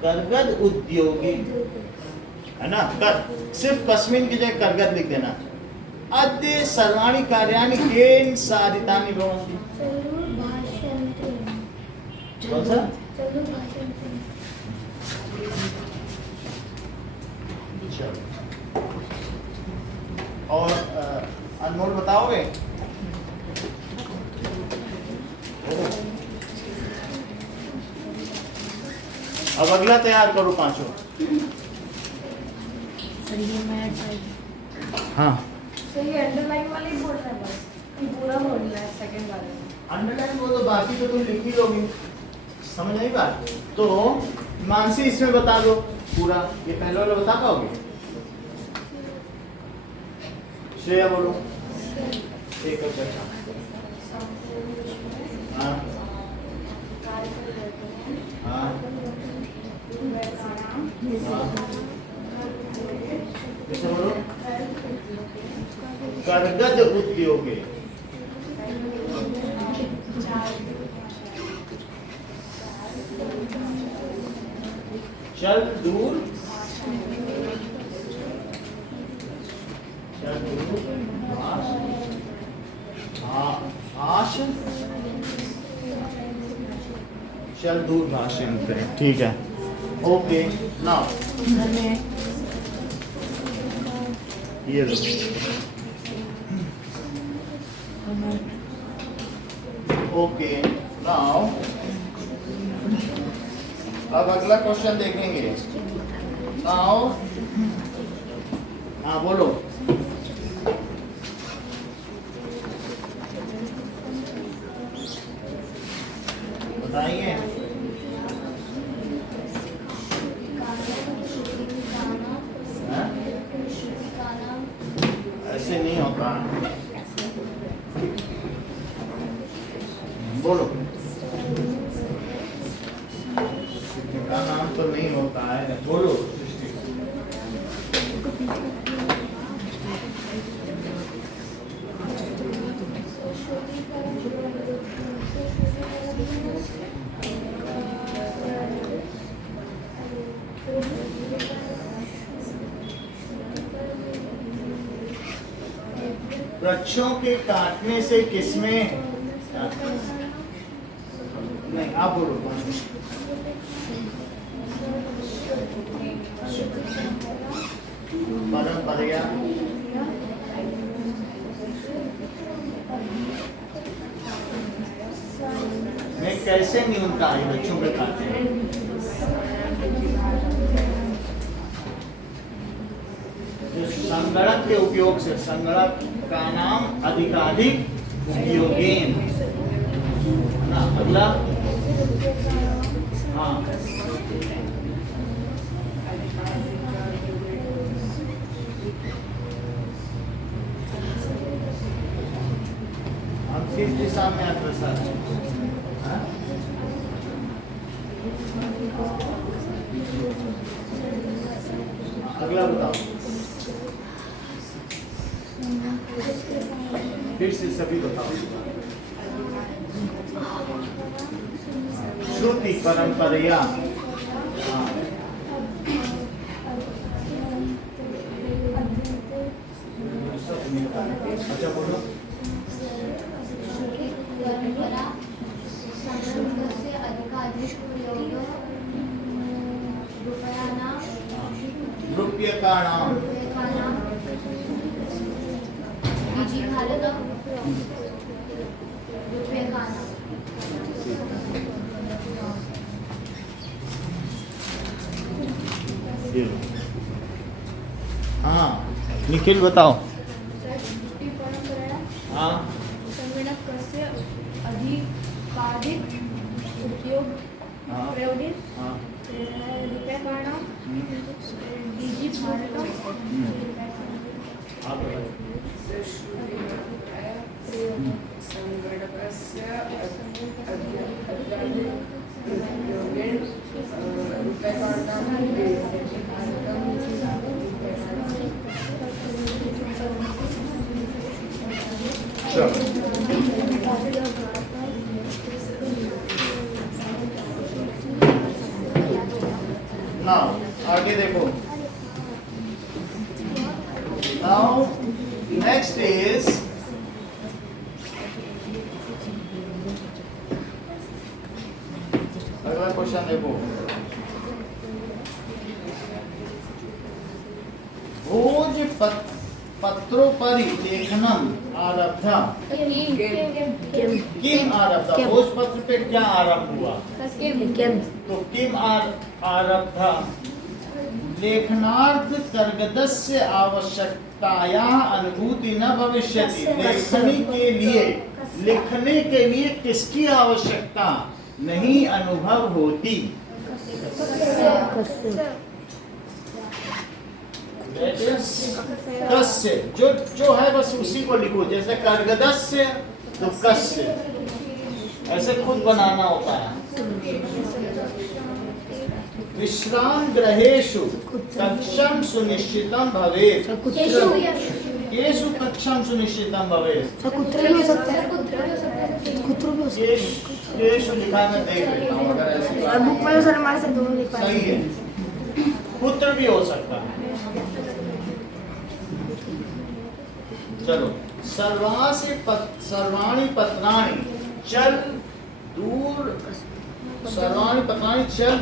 कर्गद उद्योगे है ना। सिर्फ कस्मिन् की जगह कर्गद लिख देना। अद्य सर्वाणि कार्याणि केन साधितानि भवन्ति। कौन सा? और अनमोल बताओगे? अब अगला तैयार करो पांचों। हाँ, सही अंडरलाइन वाले ही बोल रहा है, बस ये पूरा बोल रहा है सेकंड वाले में। अंडरलाइन वो तो बाकी तो तुम लिख ही लोगी, समझ आई बात। तो मानसी इसमें बता दो पूरा। ये पहले वाला बता पाओगे? श्रेया बोलो। एक अच्छा। हाँ हाँ कैसे बोलो? कर्गद उद्योग। चल दूर भाषण। चल दूर भाषण पे। ठीक है, ओके। नाउ ये लो। ओके, नाउ अब अगला क्वेश्चन देखेंगे। नाउ हाँ बोलो। बताइए। ऐसे नहीं होता, बोलो। का नाम तो नहीं होता है, बोलो। वृक्षों के काटने से किसमें नहीं, आप बोलो। परंपरा में कैसे न्यूनता है वृक्षों के काटने? संगणक के उपयोग से। संगणक का नाम अधिकाधिक उपयोगेन ना। अगला हाँ, हम किस दिशा में अग्रसर हैं? अगला बताओ फिर से, सभी बताओ। श्रुति परंपरा। अच्छा बोलो। परंपरा संबंधस्य अधिकाधिकप्रयोगः रूप्यकाणां विजिघालनं रूप्यकाणां हाँ निखिल बताओ। हाँ संगणकस्य अधिकाधिक उपयोग हाँ प्रयोगे हाँ रूप्यकाणां डिजिभारतं आप बताओ। संगणकस्य उपयोगेन रूप्यकाणां नाउ आगे देखो। नाउ नेक्स्ट इज अगला क्वेश्चन देखो। भोज पत्रोपरि लेखनम आरब्धा किम आरब्धा। भोज पत्र पे क्या आरंभ हुआ? तो किम आरब्धा लेखनार्थ कर्गदस्य आवश्यकतायाः अनुभूति न भविष्यति। लिखने के लिए किसकी आवश्यकता नहीं अनुभव होती? कस्य जो है बस उसी को लिखो। जैसे कर्गदस्य तो कस्य ऐसे खुद बनाना होता है। विश्राम ग्रहेषु कक्षम सुनिश्चितम भवेत्। केषु कक्षम सुनिश्चितम भवेत्। केषु लिखा मैं देख लेता हूँ अगर ऐसी बात बुक में सर हमारे से दोनों लिखा सही है। पुत्र भी हो सकता है। चलो सर्वाणि पत्राणि चल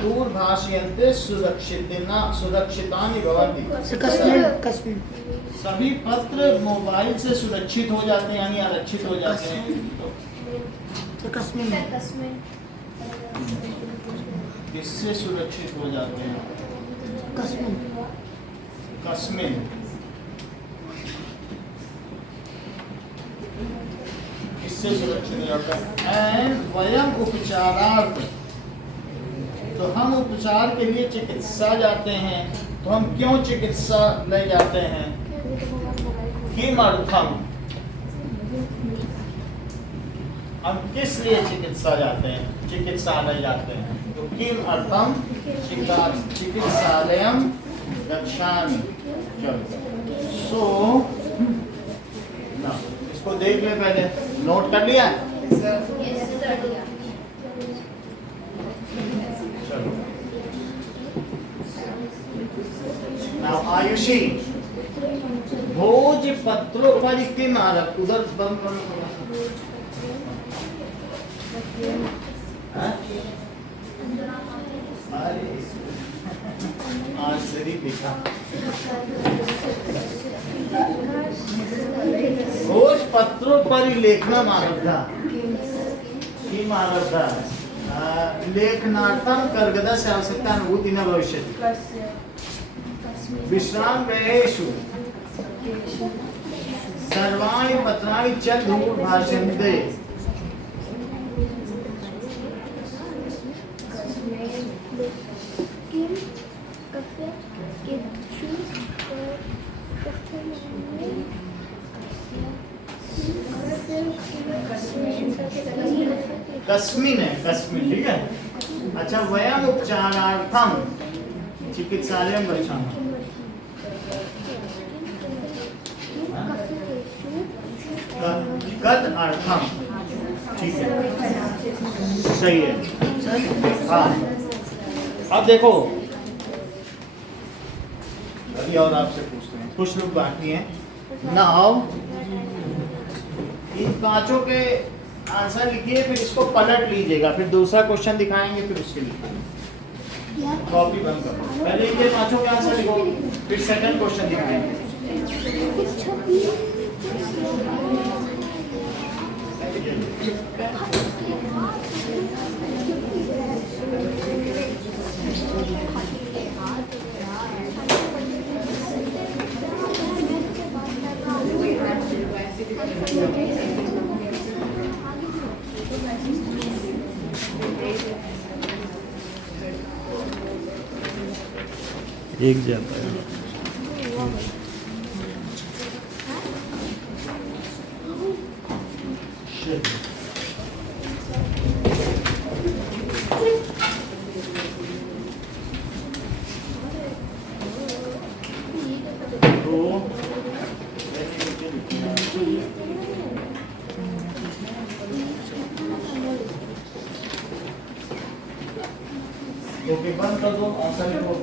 दूर भाषयन्ते सुरक्षितानि भवन्ति। सभी पत्र मोबाइल से सुरक्षित हो जाते हैं यानी आरक्षित हो जाते हैं। किससे सुरक्षित हो जाते हैं? कस्मिन किससे सुरक्षित हो जाता है? एंड वयम उपचारार्थ तो हम उपचार के लिए चिकित्सा जाते हैं। तो हम क्यों चिकित्सा ले जाते हैं? किमर्थम हम किस लिए चिकित्सा जाते हैं? चिकित्सालय जाते हैं। तो किम अर्थम चिकित्सालयम गच्छामि। चलो सो ना इसको देख ले पहले। नोट कर लिया? चलो नाउ आयुषी भोज पत्रों पर किम आरभ उधर बंद करो। आज शरीर दिखा। भोज पत्रों पर लेखना आरब्धा। किम आरब्धा लेखनार्थम कर्गदस्य आवश्यकता अनुभूति न भविष्यति। विश्राम गृहेषु सर्वाणि पत्राणि च दूर भाषन्ते। कस्मिन है कस्मिन ठीक है। अच्छा वयम उपचारार्थम चिकित्सालयम गच्छामः। कद अर्थम ठीक है सही है। हाँ अब देखो अभी और आपसे पूछते हैं। कुछ लोग बाकी हैं नाउ इन पांचों के आंसर लिखिए, फिर इसको पलट लीजिएगा, फिर दूसरा क्वेश्चन दिखाएंगे, फिर उसके लिए कॉपी बंद करो। पहले इनके पांचों के आंसर लिखो, फिर सेकंड क्वेश्चन दिखाएंगे। एक जाता है। ओके, बंद कर दो, आंसर लिखो।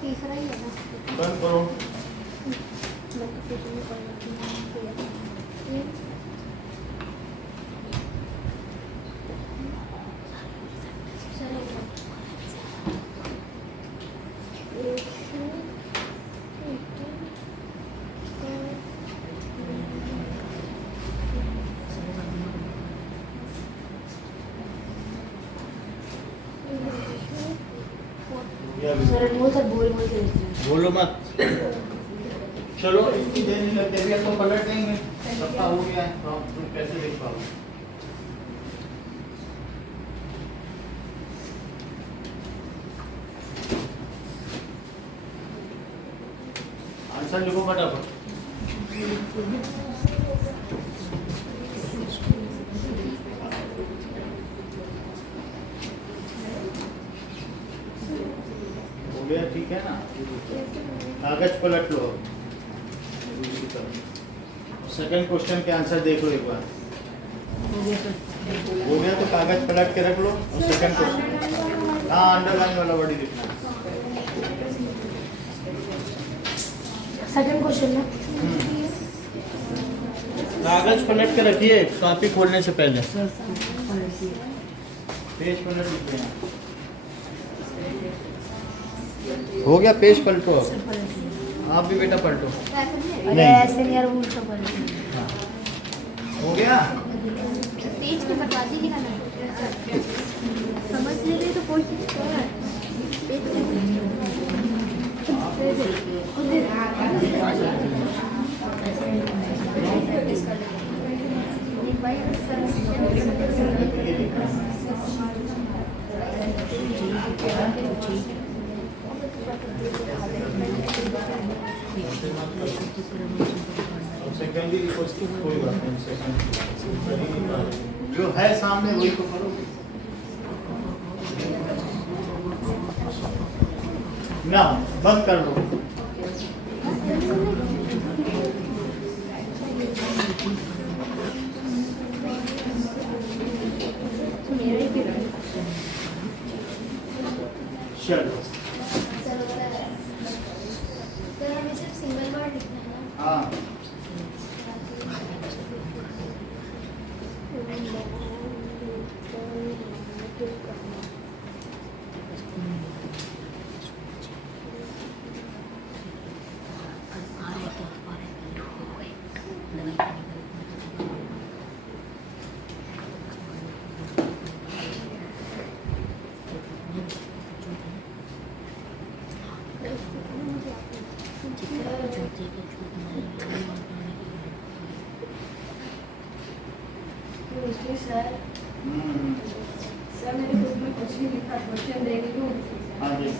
तीसरा ही है ना। बंद करो। बोलो मत। चलो, इतनी देर नहीं लगती, अभी आपको पलट देंगे, सबका हो गया है, तो तुम कैसे देख पाओगे? आंसर लिखो फटाफट। हो गया, ठीक है ना? कागज पलट लो। सेकंड क्वेश्चन के आंसर देख लो एक बार। हो गया तो कागज पलट के रख लो। और सेकंड क्वेश्चन, हाँ, अंडरलाइन वाला वर्ड लिखना। सेकंड क्वेश्चन में कागज पलट के रखिए कॉपी खोलने से पहले। पेज पलट लीजिए। हो गया, पेज पलटो। अब आप भी बेटा पलटो। अरे ऐसे नहीं यार, उल्टा पलट। हाँ। हो गया। पेज की बर्बादी लिखा ना, समझ ले रहे तो कोशिश कर। कोई बात नहीं, जो है सामने वही तो करो ना। बंद कर दो। चलो, सर हमें सिर्फ सिंगल वर्ड लिखना है ना। हाँ, सर सर मैंने बुक में कुछ नहीं लिखा, क्वेश्चन देख लूं? हाँ जी।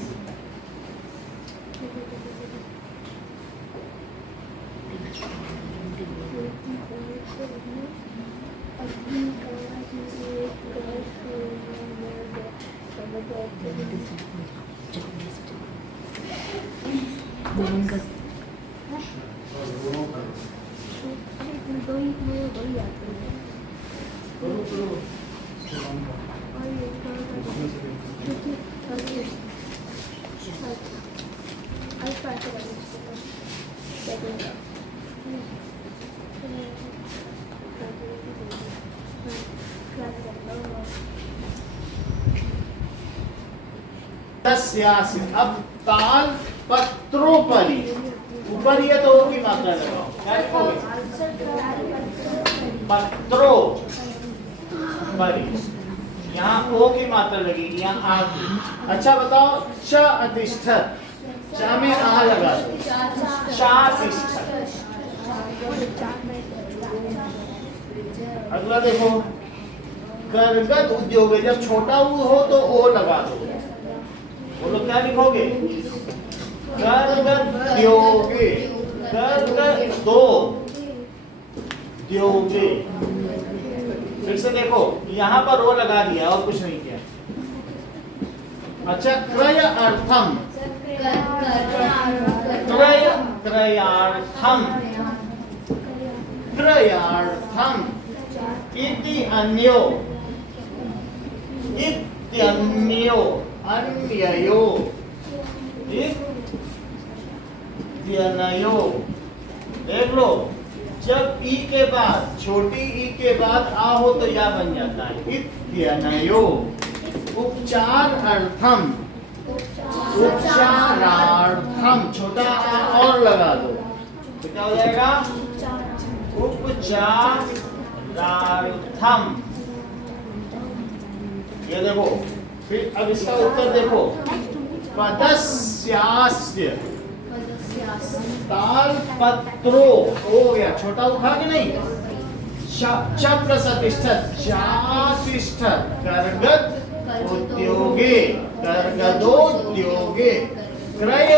दो ही आते हैं करो करो और ये अल्फा से तस्यासि। अब ताल पत्रों पर ही, ऊपर ही है तो वो की मात्रा लगाओ, क्या लिखोगे? पत्रों पर ही, यहाँ ओ की मात्रा लगेगी, यहाँ आ की। अच्छा बताओ, च अतिष्ठत, च में आ लगा दो, चातिष्ठत। अगला देखो, करगत उद्योग है, जब छोटा ऊ हो तो ओ लगा दो, बोलो क्या लिखोगे? करगद्योगे, करगदो द्योगे। फिर से देखो, यहाँ पर ओ लगा दिया और कुछ नहीं किया। अच्छा, क्रय अर्थम, क्रय क्रयार्थम, क्रयार्थम इति अन्यो, इत्यन्यो, अन्ययो, इत्यनयो। देख लो, जब ई के बाद, छोटी ई के बाद आ हो तो या बन जाता है, इत्यनयो। उपचार अर्थम, उपचारार्थम, छोटा आ और लगा दो तो क्या हो जाएगा? उपचारार्थम। ये देखो, फिर अब इसका उत्तर देखो, पदस्यास्य, ताल पत्रो हो गया, छोटा उठा के नहीं, च प्लस अतिष्ठत, चातिष्ठत, करगद उद्योगे, करगदोद्योगे, क्रय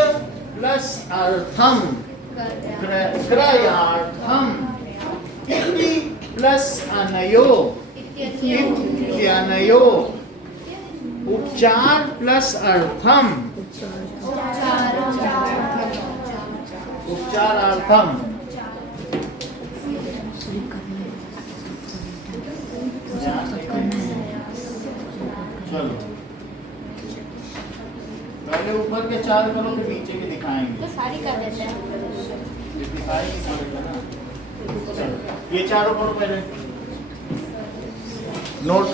प्लस अर्थम, क्रयार्थम, इति प्लस अनयो, इत्यनयो, उपचार प्लस अर्थम, उपचारार्थम। चलो, पहले ऊपर के चार करो, फिर नीचे के दिखाएंगे। तो सारी कर देते हैं। दिखाएंगे पड़ेगा ना। चलो, ये चारों करो पहले। नोट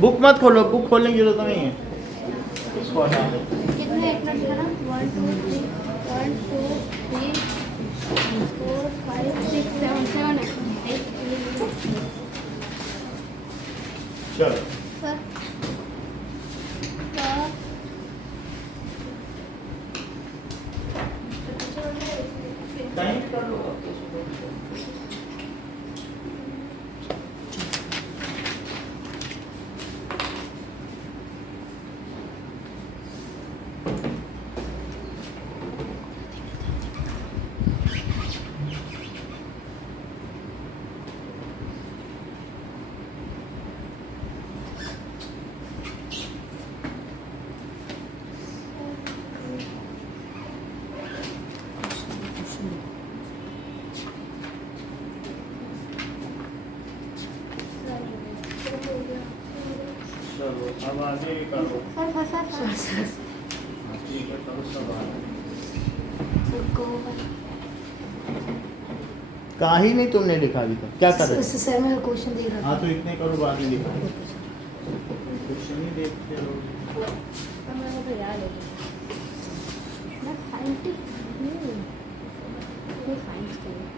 बुक मत खोलो, बुक खोलने की जरूरत नहीं है, इसको हटा दो। कितने इतना दिखाना? 1 2 3 1 2 3 4 5 6 7 7 8 चलो, सर टाइम कर लो। चलो, अब आगे करो। सर ठीक है, करो सब आगे। काही नहीं तुमने लिखा अभी तक, क्या कर रहे सर मैं क्वेश्चन देख रहा हाँ तो इतने करो, बाद में लिखा। क्वेश्चन ही देखते रहो। तो याद है मैं साइंटिस्ट हूँ, मैं साइंस करूँ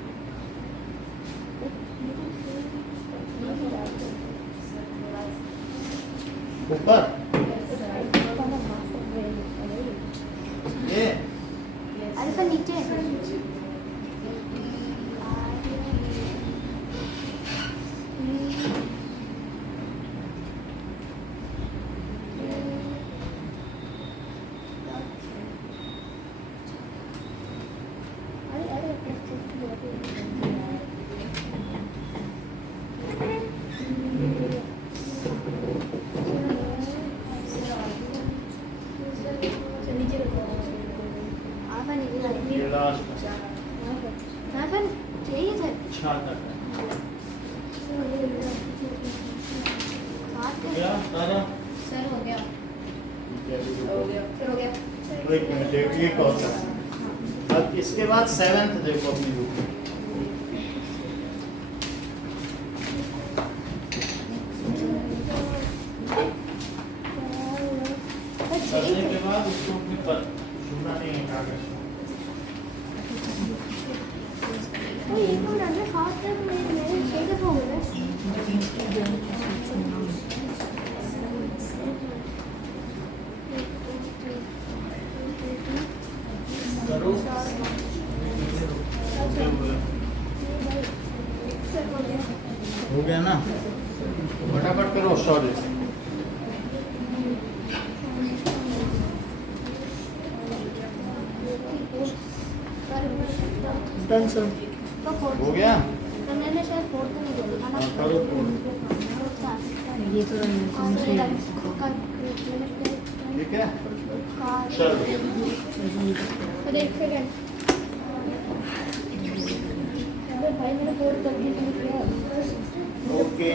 ऊपर ये अरे सर नीचे क्या तारा? सर हो गया हो गया। फिर हो गया एक मिनट देखो, ये कौन सा? अब इसके बाद 7th देखो अपनी बुक में। करने के बाद उसको अपने पर छूना नहीं है कागज। ये कौन है खास है मेरे छह दफा हो गया करो। हो गया ना? फटाफट करो। Sorry, done sir. हो गया? मैंने शायद फोर्थ में बोला था ना हाँ, करो। ये तो ठीक है, चलो। और एक सेकंड अबे भाई मैंने फोर्थ कर दिया ओके,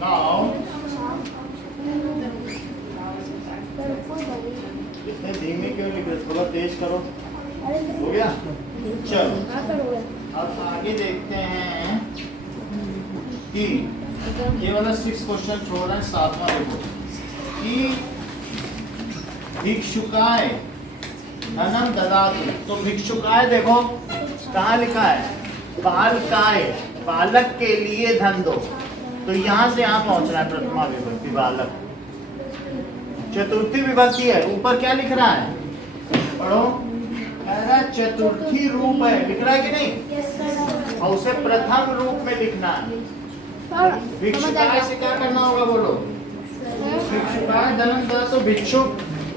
नाउ इतने धीमे क्यों लिख रहे? थोड़ा तेज करो। हो गया? चलो, अब आगे देखते हैं कि ये वाला 6 क्वेश्चन छोड़ रहे हैं, 7वां देखो कि भिक्षुकाय धनम ददातु। तो भिक्षुकाय देखो कहाँ लिखा है? बालकाय, बालक के लिए धन दो। तो यहाँ से यहाँ पहुँचना है प्रथमा विभक्ति बालक। चतुर्थी विभक्ति है, ऊपर क्या लिख रहा है? पढ़ो। कह रहा है चतुर्थी रूप है, लिख रहा है कि नहीं? और उसे प्रथम रूप में लिखना है। भिक्षुकाय से क्या करना होगा बोलो? भिक्षुकाय धनम ददातु, भिक्षुक।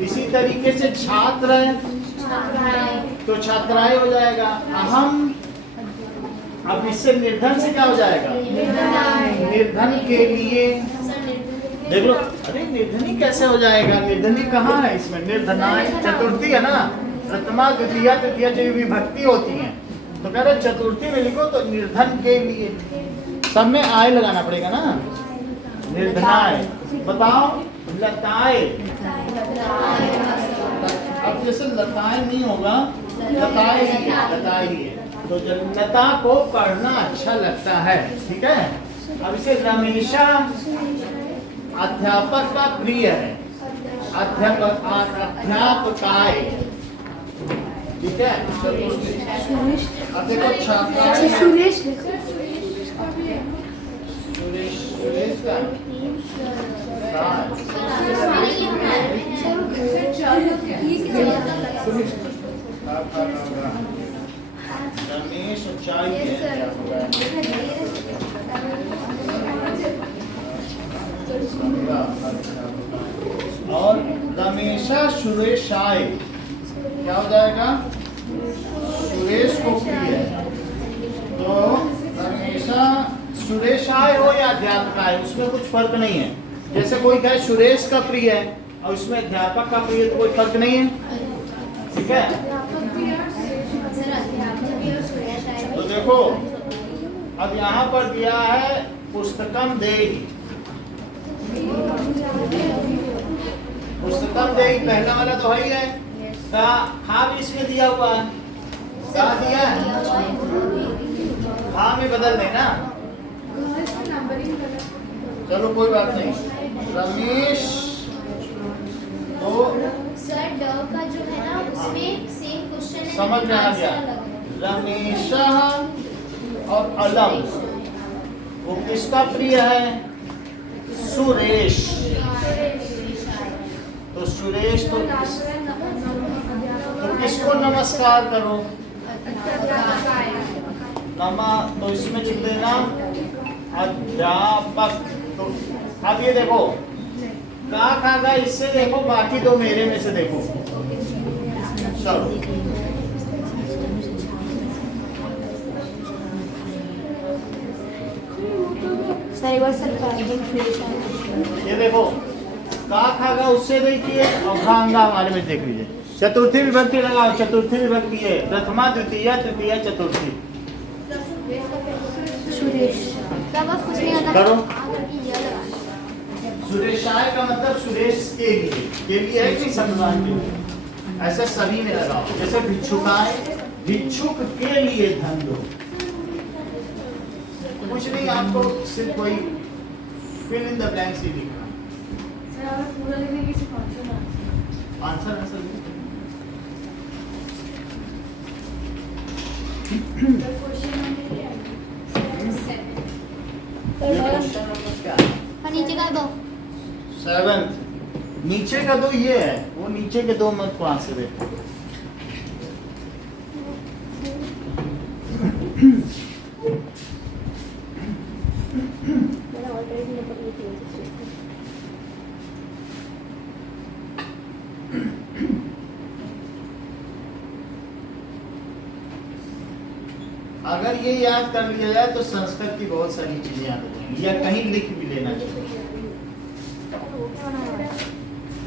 इसी तरीके से छात्र है तो छात्राएं हो जाएगा। अहम, अब इससे निर्धन से क्या हो जाएगा? निर्धन के लिए। देख लो, अरे निर्धनी कैसे हो जाएगा? निर्धनी कहाँ है इसमें? निर्धनाय, चतुर्थी है ना, प्रथमा द्वितीया तृतीया जो विभक्ति होती है। तो कह रहे चतुर्थी में लिखो तो निर्धन के लिए। सब में आय लगाना पड़ेगा ना। निर्धनाय, बताओ लताए। अब जैसे लताए नहीं होगा, लताए ही है, लताए ही है। तो जब लता को पढ़ना अच्छा लगता है, ठीक है। अब इसे रमेशा अध्यापक का प्रिय है, अध्यापकाय, ठीक है। अब देखो छात्रा, सुरेश सुरेश का रमेश चाहिए और रमेशा सुरेशाय क्या हो जाएगा? सुरेश को प्रिय है। तो रमेशा सुरेशाय हो या अध्यापकाय, उसमें कुछ फर्क नहीं है। जैसे कोई कहे सुरेश का प्रिय है और उसमें अध्यापक का प्रिय, तो कोई फर्क नहीं है, ठीक है। तो देखो अब यहाँ पर दिया है पुस्तकम देहि। पुस्तकम देहि पहला वाला तो है ही है। खा भी इसमें दिया हुआ है, क्या दिया है? खा में बदल देना। चलो कोई बात नहीं। रमेश तो सर ड का जो है ना उसमें सेम क्वेश्चन है, समझ में आ गया। रमेशा और अलम, वो किसका प्रिय है? सुरेश। तो सुरेश तो किसको नमस्कार करो? नमा, तो इसमें लिख देना अध्यापक। तो अब ये देखो का खागा, इससे देखो, बाकी दो मेरे में से देखो। चलो सर एक बार सर ये देखो का खागा, उससे देखिए, और खांगा हमारे में देख लीजिए। चतुर्थी विभक्ति लगाओ, चतुर्थी विभक्ति है, प्रथमा द्वितीया तृतीया चतुर्थी। सुरेश तो बस कुछ नहीं होता। करो। ये लगाना। सुरेशाय का मतलब सुरेश के लिए है कि संतान के लिए, ऐसा सभी में लगाओ। जैसे भिक्षुकाय, भिक्षुक के लिए धन दो। कुछ नहीं, आपको सिर्फ कोई फिल इन द ब्लैंक्स ही लिखना। सर हमें पूरा लिखने की सिफारिश है। आंसर आंसर और नीचे का दो। 7 नीचे का दो ये है, वो नीचे के दो मत को आंसर दे। अगर ये याद कर लिया जाए तो संस्कृत की बहुत सारी चीजें याद हो जाएंगी, या कहीं लिख भी लेना चाहिए।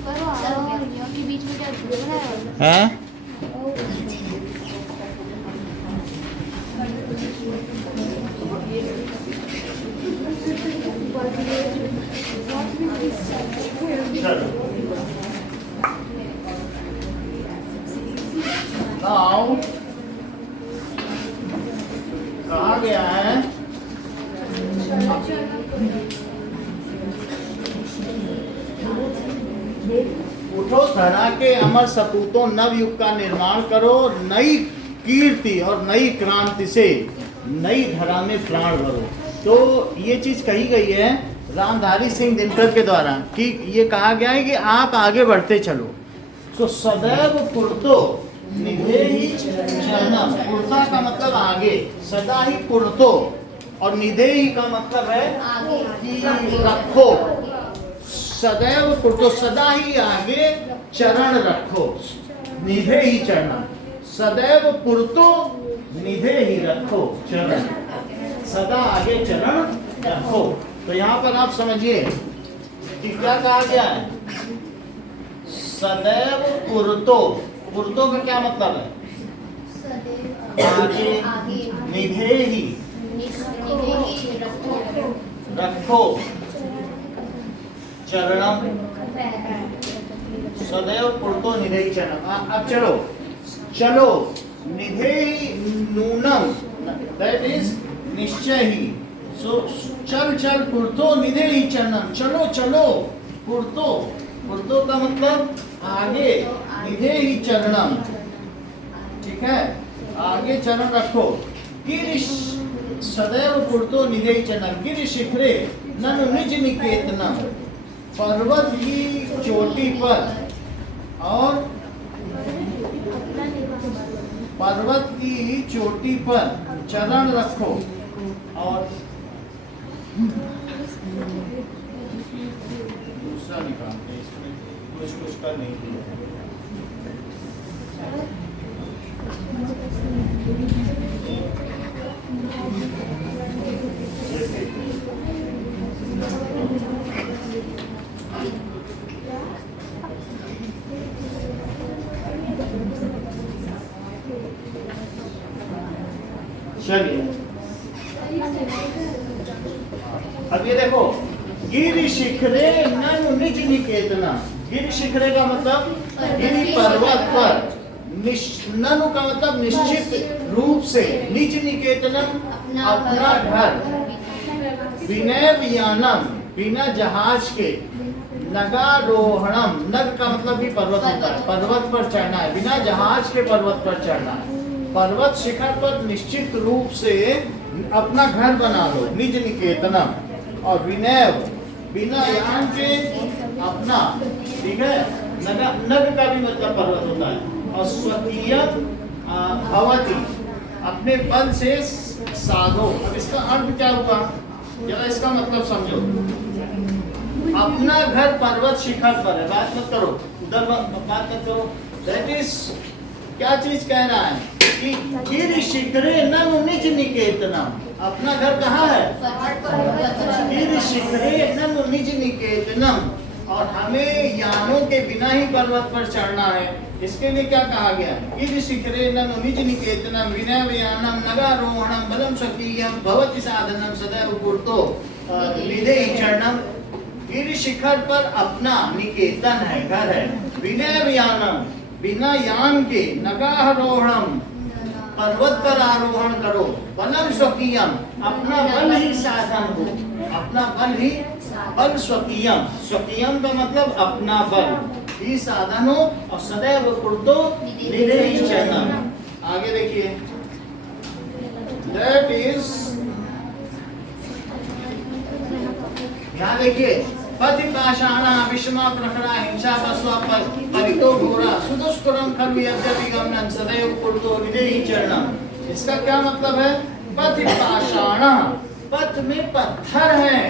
करो और यहाँ के बीच में क्या बनाया? हैं? चलो नाउ कहा गया है? उठो धरा के अमर सपूतों, नव युग का निर्माण करो, नई कीर्ति और नई क्रांति से नई धरा में प्राण भरो। तो ये चीज कही गई है रामधारी सिंह दिनकर के द्वारा कि ये कहा गया है कि आप आगे बढ़ते चलो। तो सदैव पुरतो निधेहि चरणम, पुरता का मतलब आगे, सदा ही पुरतो, और निधेहि का मतलब है कि रखो। सदैव पुरतो, सदा ही आगे चरण रखो, निधेहि चरणम, सदैव पुरतो निधेहि रखो चरण, सदा आगे चरण रखो। तो यहाँ पर आप समझिए कि क्या कहा गया है? सदैव पुरतो, पुरतो का क्या मतलब है? आगे, निधेहि रखो चरणम, सदैव पुरतो निधेहि चरणम। अब चलो चलो, निधेहि नूनम, दैट इज निश्चय ही। सो चल चल पुरतो निधेहि चरणम, चलो चलो पुरतो, पुरतो का मतलब आगे, निधेहि चरणम, ठीक है, आगे चरण रखो। गिरि सदैव पुरतो निधेहि चरणम, गिरि शिखरे ननु निज निकेतनम, पर्वत की चोटी पर, और पर्वत की चोटी पर चरण रखो, और दूसरा निकालते इसमें कुछ कुछ का नहीं दिया। चलिए अब ये देखो, गिरि शिखरे ननु निज निकेतना, गिरि शिखरे का मतलब गिरि पर्वत पर, ननु का मतलब निश्चित रूप से, निज निकेतनम अपना घर, विनय यानम बिना जहाज के, नगारोहणम, नग का मतलब भी पर्वत होता है, पर्वत पर चढ़ना है, बिना जहाज के पर्वत पर चढ़ना है, पर्वत शिखर पर निश्चित रूप से अपना घर बना लो, निज निकेतनम, और विनय बिना यान के अपना, ठीक है, नग का भी मतलब पर्वत होता है, और स्वकीय भवति अपने बल से साधो। अब इसका अर्थ क्या हुआ, जरा इसका मतलब समझो। अपना घर पर्वत शिखर पर है, बात मत करो उधर, बात मत करो, दैट इज क्या चीज कहना है कि गिरि शिखरे ननु निज निकेतनम, अपना घर कहाँ है? गिरि शिखरे ननु निज निकेतनम, और हमें यानों के बिना ही पर्वत पर चढ़ना है। इसके लिए क्या कहा गया? यदि शिखरेण निज निकेतनम विनय व्यानम नगारोहणम बलम स्वकीयम भवति साधनम सदैव पूर्तो निधे चरणम। गिरि शिखर पर अपना निकेतन है, घर है। विनय व्यानम, बिना यान के, नगारोहणम, पर्वत पर आरोहण करो। बलम स्वकीयम, अपना बल ही साधन हो, अपना बल ही बल स्वकीयम। स्वकीयम का मतलब अपना बल ही साधन हो और सदैव पूर्तो निधे चरणम। आगे देखिए, दैट इज, यहाँ देखिए, पति पाषाणा विषमा प्रखरा हिंसा पशुआ परितो घोरा सुदुष्करम खलु यद्यपि गमनं सदैव पूर्तो निधेहि चरणम। इसका क्या मतलब है? पति पाषाणा, पथ में पत्थर है,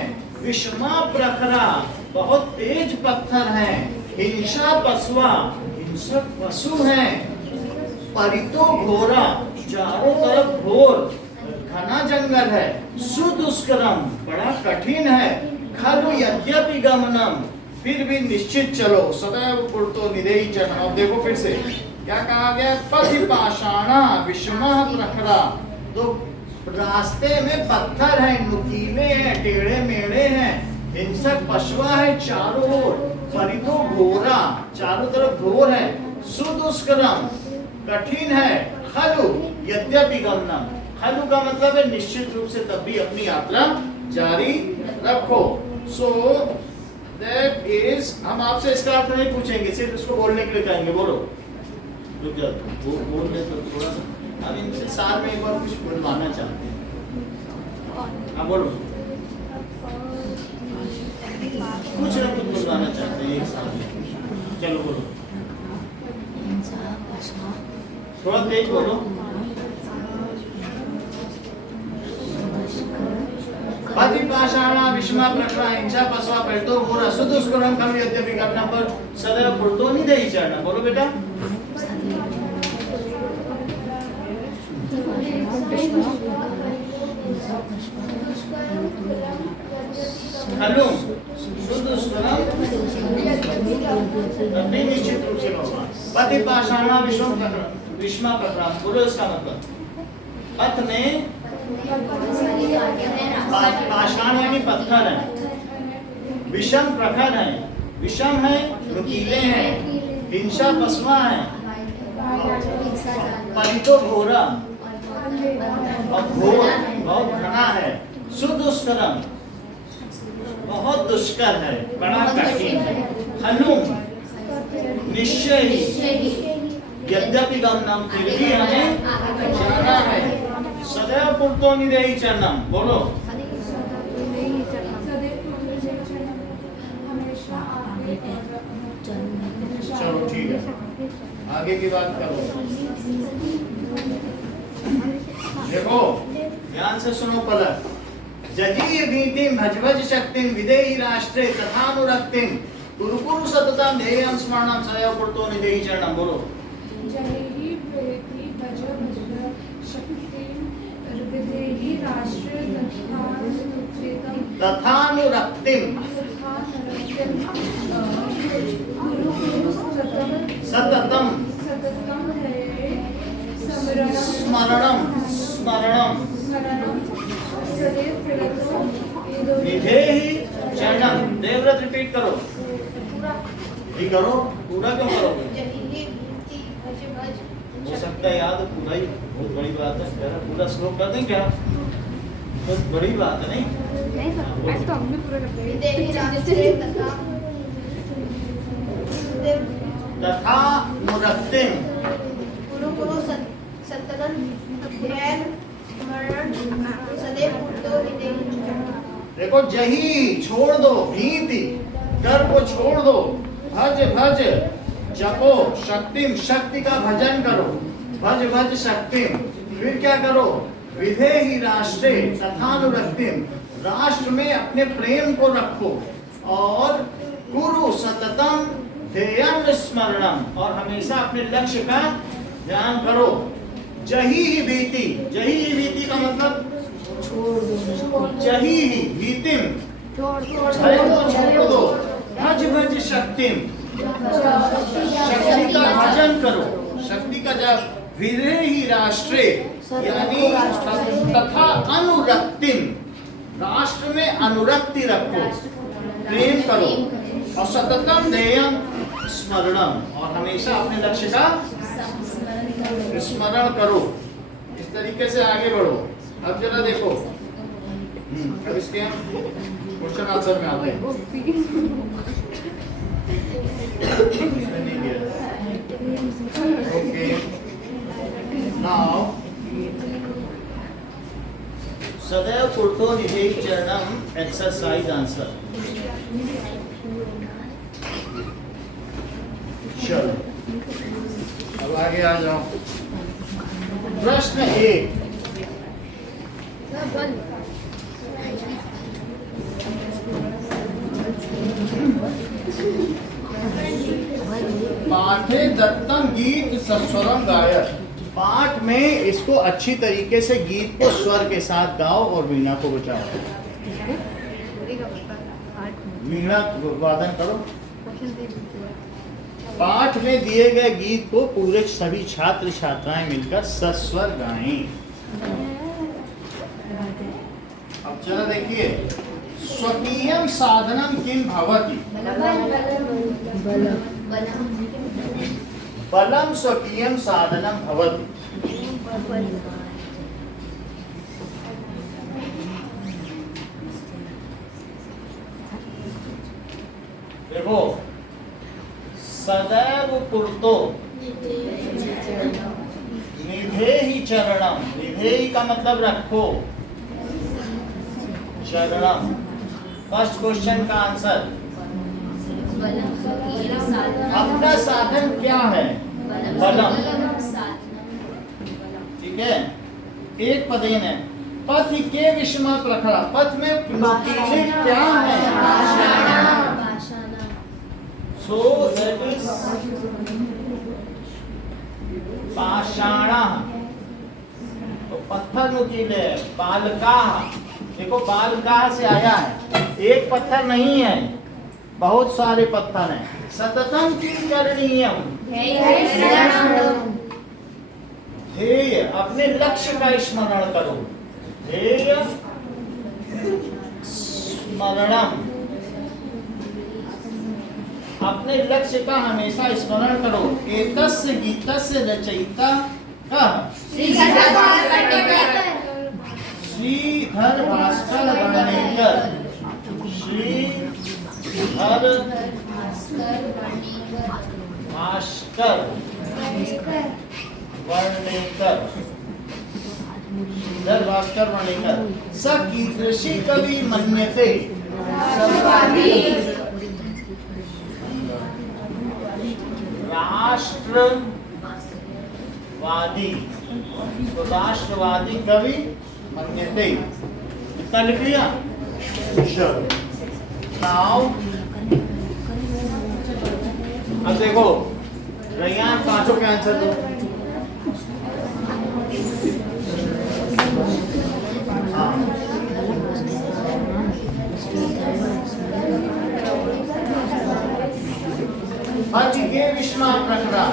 विषमा प्रखरा, बहुत तेज पत्थर है, हिंसा पशुआ, हिंसक पशु है, परितो घोरा, चारों तरफ घोर घना जंगल है, सुदुष्करम, बड़ा कठिन है, खलु यद्यपि गमनम, फिर भी निश्चित चलो, सदैव पूर्तो निधेहि चरणम। अब देखो फिर से क्या कहा गया? पथि पाषाणा विषमा प्रखरा, तो रास्ते में पत्थर है, नुकीले हैं, टेढ़े मेढ़े हैं, हिंसक पशुआ है चारों ओर, परितो घोरा, चारों तरफ घोर है, सुदुष्करम, कठिन है, खलु यद्यपि गमनम, खलु का मतलब है निश्चित रूप से तब भी अपनी यात्रा जारी रखो। सो दैट इज, हम आपसे इसका अर्थ नहीं पूछेंगे, सिर्फ इसको बोलने के लिए कहेंगे। बोलो, रुक जाओ, वो बोल रहे तो थोड़ा सा हम इनसे साथ में एक बार कुछ बुलवाना चाहते हैं। हाँ बोलो, कुछ ना कुछ बुलवाना चाहते हैं एक साथ में। चलो बोलो, थोड़ा तेज बोलो। पति पाषाणा विषमा प्रखरा हिंसा पशुआ परितो घोरा सुदुष्करम खलु यद्यपि गमनं पर सदैव पूर्तो निधेहि चरणम। बोलो बेटा, खलु सुदुष्करम, अपनी निश्चित रूप से होगा। पति पाषाणा विषमा प्रखरा, बोलो इसका मतलब पथ में पाषाण यानी पत्थर है, विषम प्रखर है, विषम है, नुकीले हैं, हिंसा पशुआ है, परितो घोरा और घोर बहुत घना है, सुदुष्करम बहुत दुष्कर है, बड़ा कठिन है, खलु निश्चय ही, यद्यपि गमनम, फिर भी हमें जाना है, सदैव पूर्तो निधेहि चरणम। बोलो, चलो ठीक है, आगे की बात करो। देखो ध्यान से सुनो पलक। जजीर नीतिम भजभज शक्तिम विदेहि राष्ट्रे तथानुरक्तिम कुरु कुरु सततम ध्येयं स्मरणं सदैव पूर्तो निधेहि चरणम। बोलो, तथानुरक्तिम सततम स्मरणम निधेहि चरणम। देवव्रत रिपीट करो, ये करो, पूरा क्यों करोगे? हो सकता है याद पूरा ही, बहुत बड़ी बात है, पूरा श्लोक कर दें क्या? बहुत बड़ी बात है नहीं आज तो हम भी पूरा कर तथा मुरक्तिम कुरु कुरु सततम ध्येयं स्मरणं सदैव पूर्तो निधेहि चरणम। देखो, जही छोड़ दो, भीति डर को छोड़ दो, भज भज जपो शक्तिम, शक्ति का भजन करो, भज भज शक्तिम, फिर क्या करो? विधेहि राष्ट्रे तथानुरक्तिम, राष्ट्र में अपने प्रेम को रखो, और कुरु सततम ध्येयं स्मरणम, और हमेशा अपने लक्ष्य का ध्यान करो। जही ही भीति, जही ही भीति का मतलब जही ही भीतिम, भय को छोड़ दो, भज भज शक्तिम, शक्ति का भजन करो, शक्ति का जब विदेही राष्ट्रे यानी तथा अनुरक्तिम, राष्ट्र में अनुरक्ति रखो, प्रेम करो, और सततम ध्येयम स्मरणम, और हमेशा अपने लक्ष्य का स्मरण करो। इस तरीके से आगे बढ़ो। अब जरा देखो, अब इसके क्वेश्चन आंसर में आते हैं। ओके, नाउ सदैव कुर्तो निधेहि चरणम एक्सरसाइज आंसर। चलो अब आगे आ जाओ। प्रश्न 1, पाठे दत्तम गीत सस्वरम गायक, पाठ में इसको अच्छी तरीके से गीत को स्वर के साथ गाओ और वीणा को बजाओ। वीणा वादन करो। पाठ में दिए गए गीत को पूरे सभी छात्र छात्राएं मिलकर सस्वर गाएं। अब चलो देखिए, स्वकीयम साधनम किम भवति, बलम स्वकीयम साधनम भवति। देखो, सदैव कुर्तो निधेहि चरणम, निधेहि का मतलब रखो, चरणम। फर्स्ट क्वेश्चन का आंसर, अपना साधन क्या है? बलम। ठीक है, एक पदेन है। पथ के विषमा प्रखरा, पथ में नुकीले क्या है? So that is पाषाणा, तो पत्थर नुकीले। बालका, देखो बालका से आया है, एक पत्थर नहीं है, बहुत सारे पत्थर हैं। सततम किम करणीयम, ध्येय, अपने लक्ष्य का स्मरण करो, ध्येय स्मरणम, अपने लक्ष्य का हमेशा स्मरण करो। एतस्य गीतस्य रचयिता कः? श्रीधर भास्कर वर्णेकर, श्रीधर भास्कर वर्णेकर, श्रीधर भास्कर वर्णेकर। स कीदृशी कवि मन्यते, राष्ट्रवादी, तो राष्ट्रवादी कवि मन्यते। इतना लिख लिया। नाउ अब देखो, रैयान पांचों के आंसर दो। पथ के विषमा प्रखरा,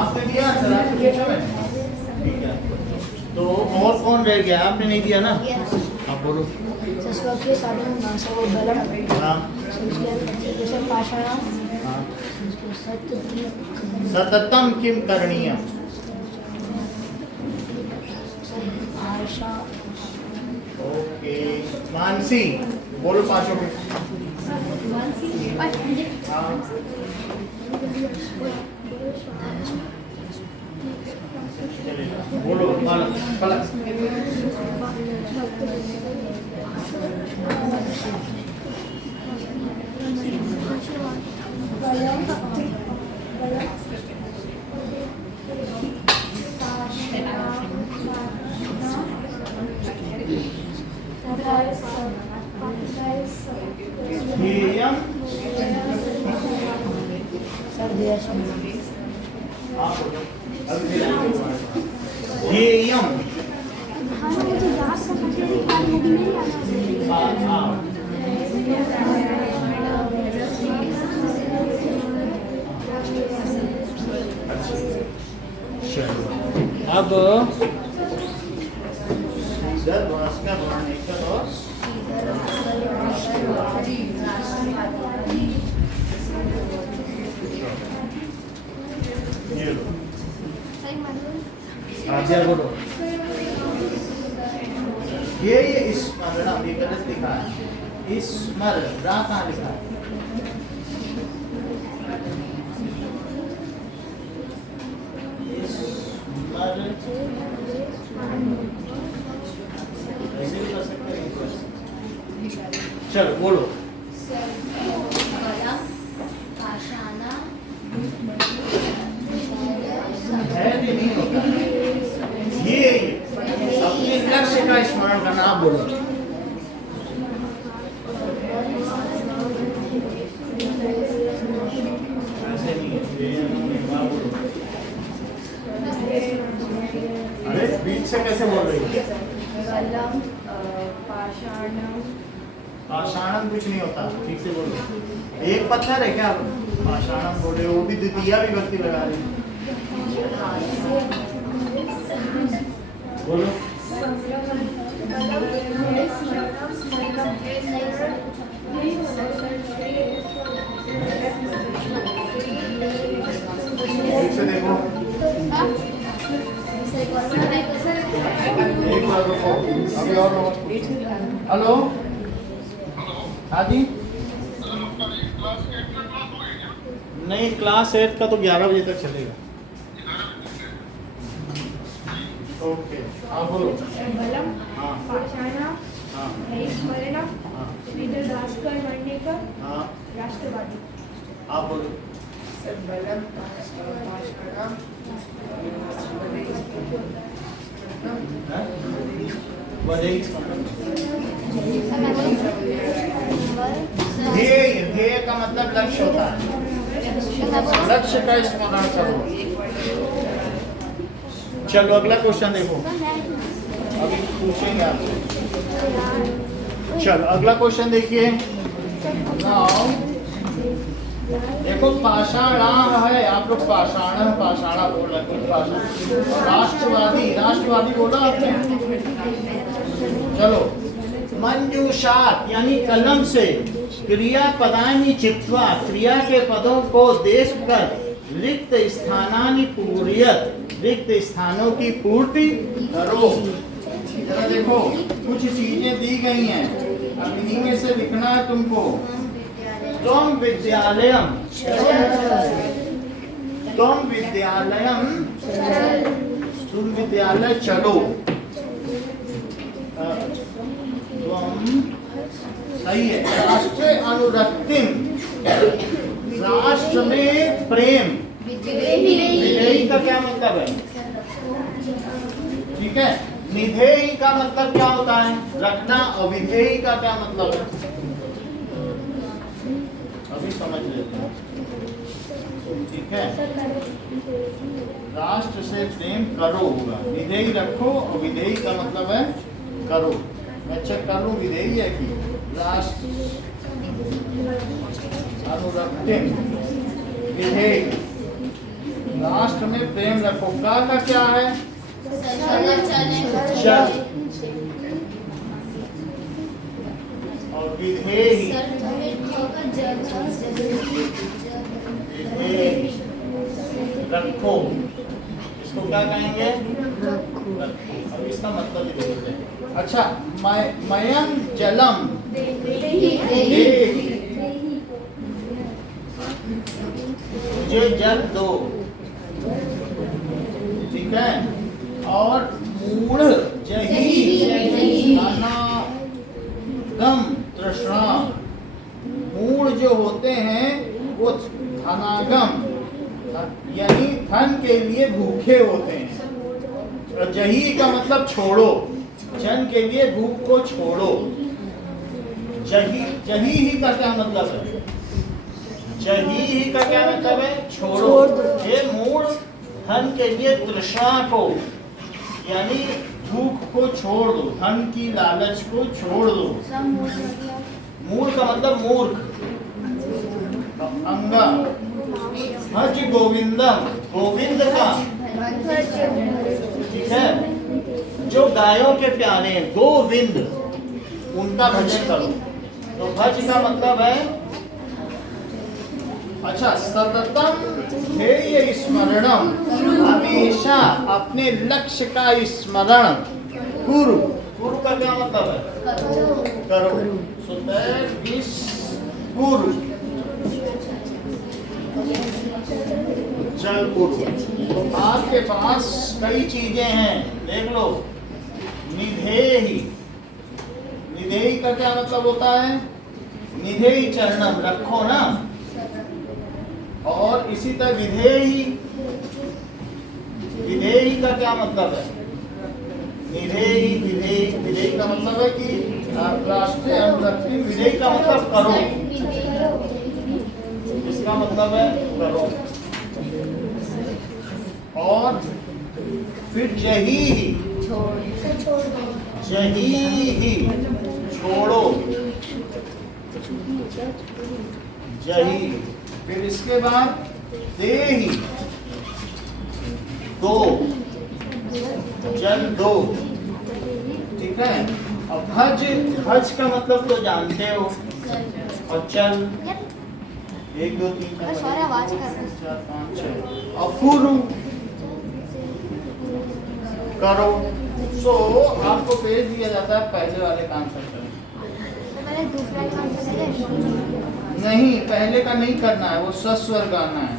आपने दिया सर, आपने पूछा मैं, ठीक है। तो और कौन रह गया? आपने नहीं दिया ना, आप बोलो। स्वकीय साधन भाषा वो बलम, हाँ, पाषाणा, हाँ। सततम किम करणीयम, ओके। मानसी, बोलो पांचों में। हाँ। बोलो, पलक। ध्येयम, ध्येयम अब का वर्ण एक आज्ञा बोलो। ये स्मरण अभी गलत लिखा है। स्मरण रा कहाँ लिखा है? ऐसे भी कर सकते हैं। चलो बोलो। है कि नहीं होता? ये अपने लक्ष्य का स्मरण करना। आप बोलो। ऐसे नहीं है। अरे बीच से कैसे बोल रही है? पाषाणम कुछ नहीं होता। ठीक से बोलो। एक पत्थर है क्या? आप पाषाणम बोले, वो भी द्वितीया विभक्ति लगा रही है। बोलो। ठीक से देखो। एक बार रुको। अभी और हेलो। हाँ जी। नहीं, क्लास 8 का तो 11 बजे तक चलेगा। ओके, आप बोलो। हाँ हाँ हाँ, राष्ट्रवादी। आप बोलो। ध्येय का मतलब लक्ष्य होता है। लक्ष्य का स्मरण करो। चलो अगला क्वेश्चन देखो। अभी पूछेंगे आपसे। चलो अगला क्वेश्चन देखिए। देखो पाषाण है, आप लोग पाषाण पाषाणा बोल रहे हैं। पाषाण राष्ट्रवादी, राष्ट्रवादी बोला आपने। चलो मंजूषात यानी कलम से क्रिया पदानि चित्वा, क्रिया के पदों को देखकर रिक्त स्थानानि पूर्यत, रिक्त स्थानों की पूर्ति करो। जरा देखो कुछ चीजें दी गई हैं, अब इन्हीं में से लिखना है तुमको। तुम विद्यालयम, तुम विद्यालयम, तुम विद्यालय चलो। तुम सही है। राष्ट्र अनुरक्तिम, राष्ट्र में प्रेम। विधेयी का क्या मतलब है? ठीक है। निधेयी का मतलब क्या होता है? रखना। और विधेयी का क्या मतलब है? अभी समझ लेते हैं। ठीक है। राष्ट्र से प्रेम करो होगा, विधेयी रखो। और विधेयी का मतलब है करो। मैं चेक कर लूं विधेयी है कि राष्ट्र अनुरक्तिम विधेयी, राष्ट्र में प्रेम रखो। का क्या है? चल। और विधेयी रखो, इसको क्या कहेंगे? अब इसका मतलब ही देखते हैं। अच्छा, मयम जलम, मुझे जल दो। ठीक है। और मूढ़ जही धनागम तृष्णा, मूढ़ जो होते हैं वो धनागम यानी धन के लिए भूखे होते हैं। और जही का मतलब छोड़ो, जन के लिए भूख को छोड़ो। जही, जही ही का क्या मतलब है? जही ही का क्या मतलब है? छोड़ो। ये मूढ़ धन के लिए तृष्णा को यानी भूख को छोड़ दो, धन की लालच को छोड़ दो। सब मूर्ख हो गया। मूर्ख का मतलब मूर्ख। अंगा भज गोविंदम, गोविंद का, ठीक है, जो गायों के प्यारे हैं, गोविंद, उनका भजन करो। तो भज का मतलब है, अच्छा, सततम ध्येय स्मरणम, हमेशा अपने लक्ष्य का स्मरण गुरु। गुरु का क्या मतलब है? करो। So that is गुरु, चल गुरु। तो आपके पास कई चीजें हैं, देख लो। निधेहि, निधेहि का क्या मतलब होता है? निधेहि चरणम, रखो ना। और इसी तरह विधेहि, विधेहि का क्या मतलब है? निधेहि, विधेहि, विधेहि का मतलब है कि राष्ट्रीय अनुरक्ति, विधेहि का मतलब करो, इसका मतलब है करो। और फिर जही ही, जही ही, छोड़ो, जही। फिर इसके बाद देहि, दो, जल दो, ठीक है। और भज, भज का मतलब तो जानते हो। और चल, 1 2 3 सारे आवाज कर रहे हैं। 4 5 6। और फुरु, करो। सो आपको भेज दिया जाता है पहले वाले काम से करें। तो मैंने दूसरा काम कर लिया। नहीं, पहले का नहीं करना है, वो सस्वर गाना है।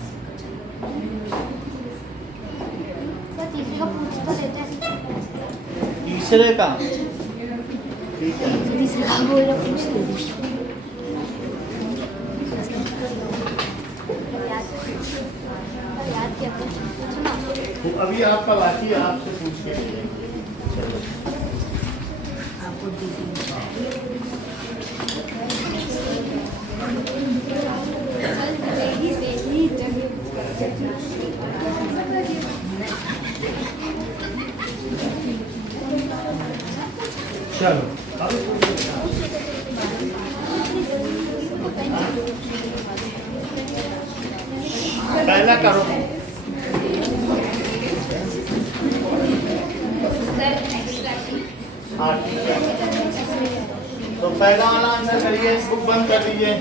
तो तीसरे का पूछ तो लेते हैं। तीसरे का, ठीक है। तीसरे का बोल रहा पूछ लेते। याद क्या सुना? तो अभी आपका बाकी है, आपसे पूछ के चलो पहला करो। हाँ, ठीक है। तो पहला वाला आंसर करिए, बुक बंद कर दीजिए।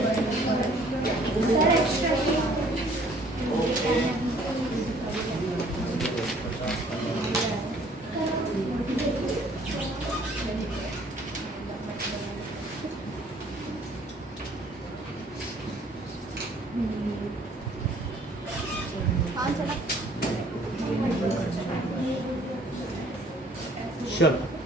ओके। हाँ चला। चलो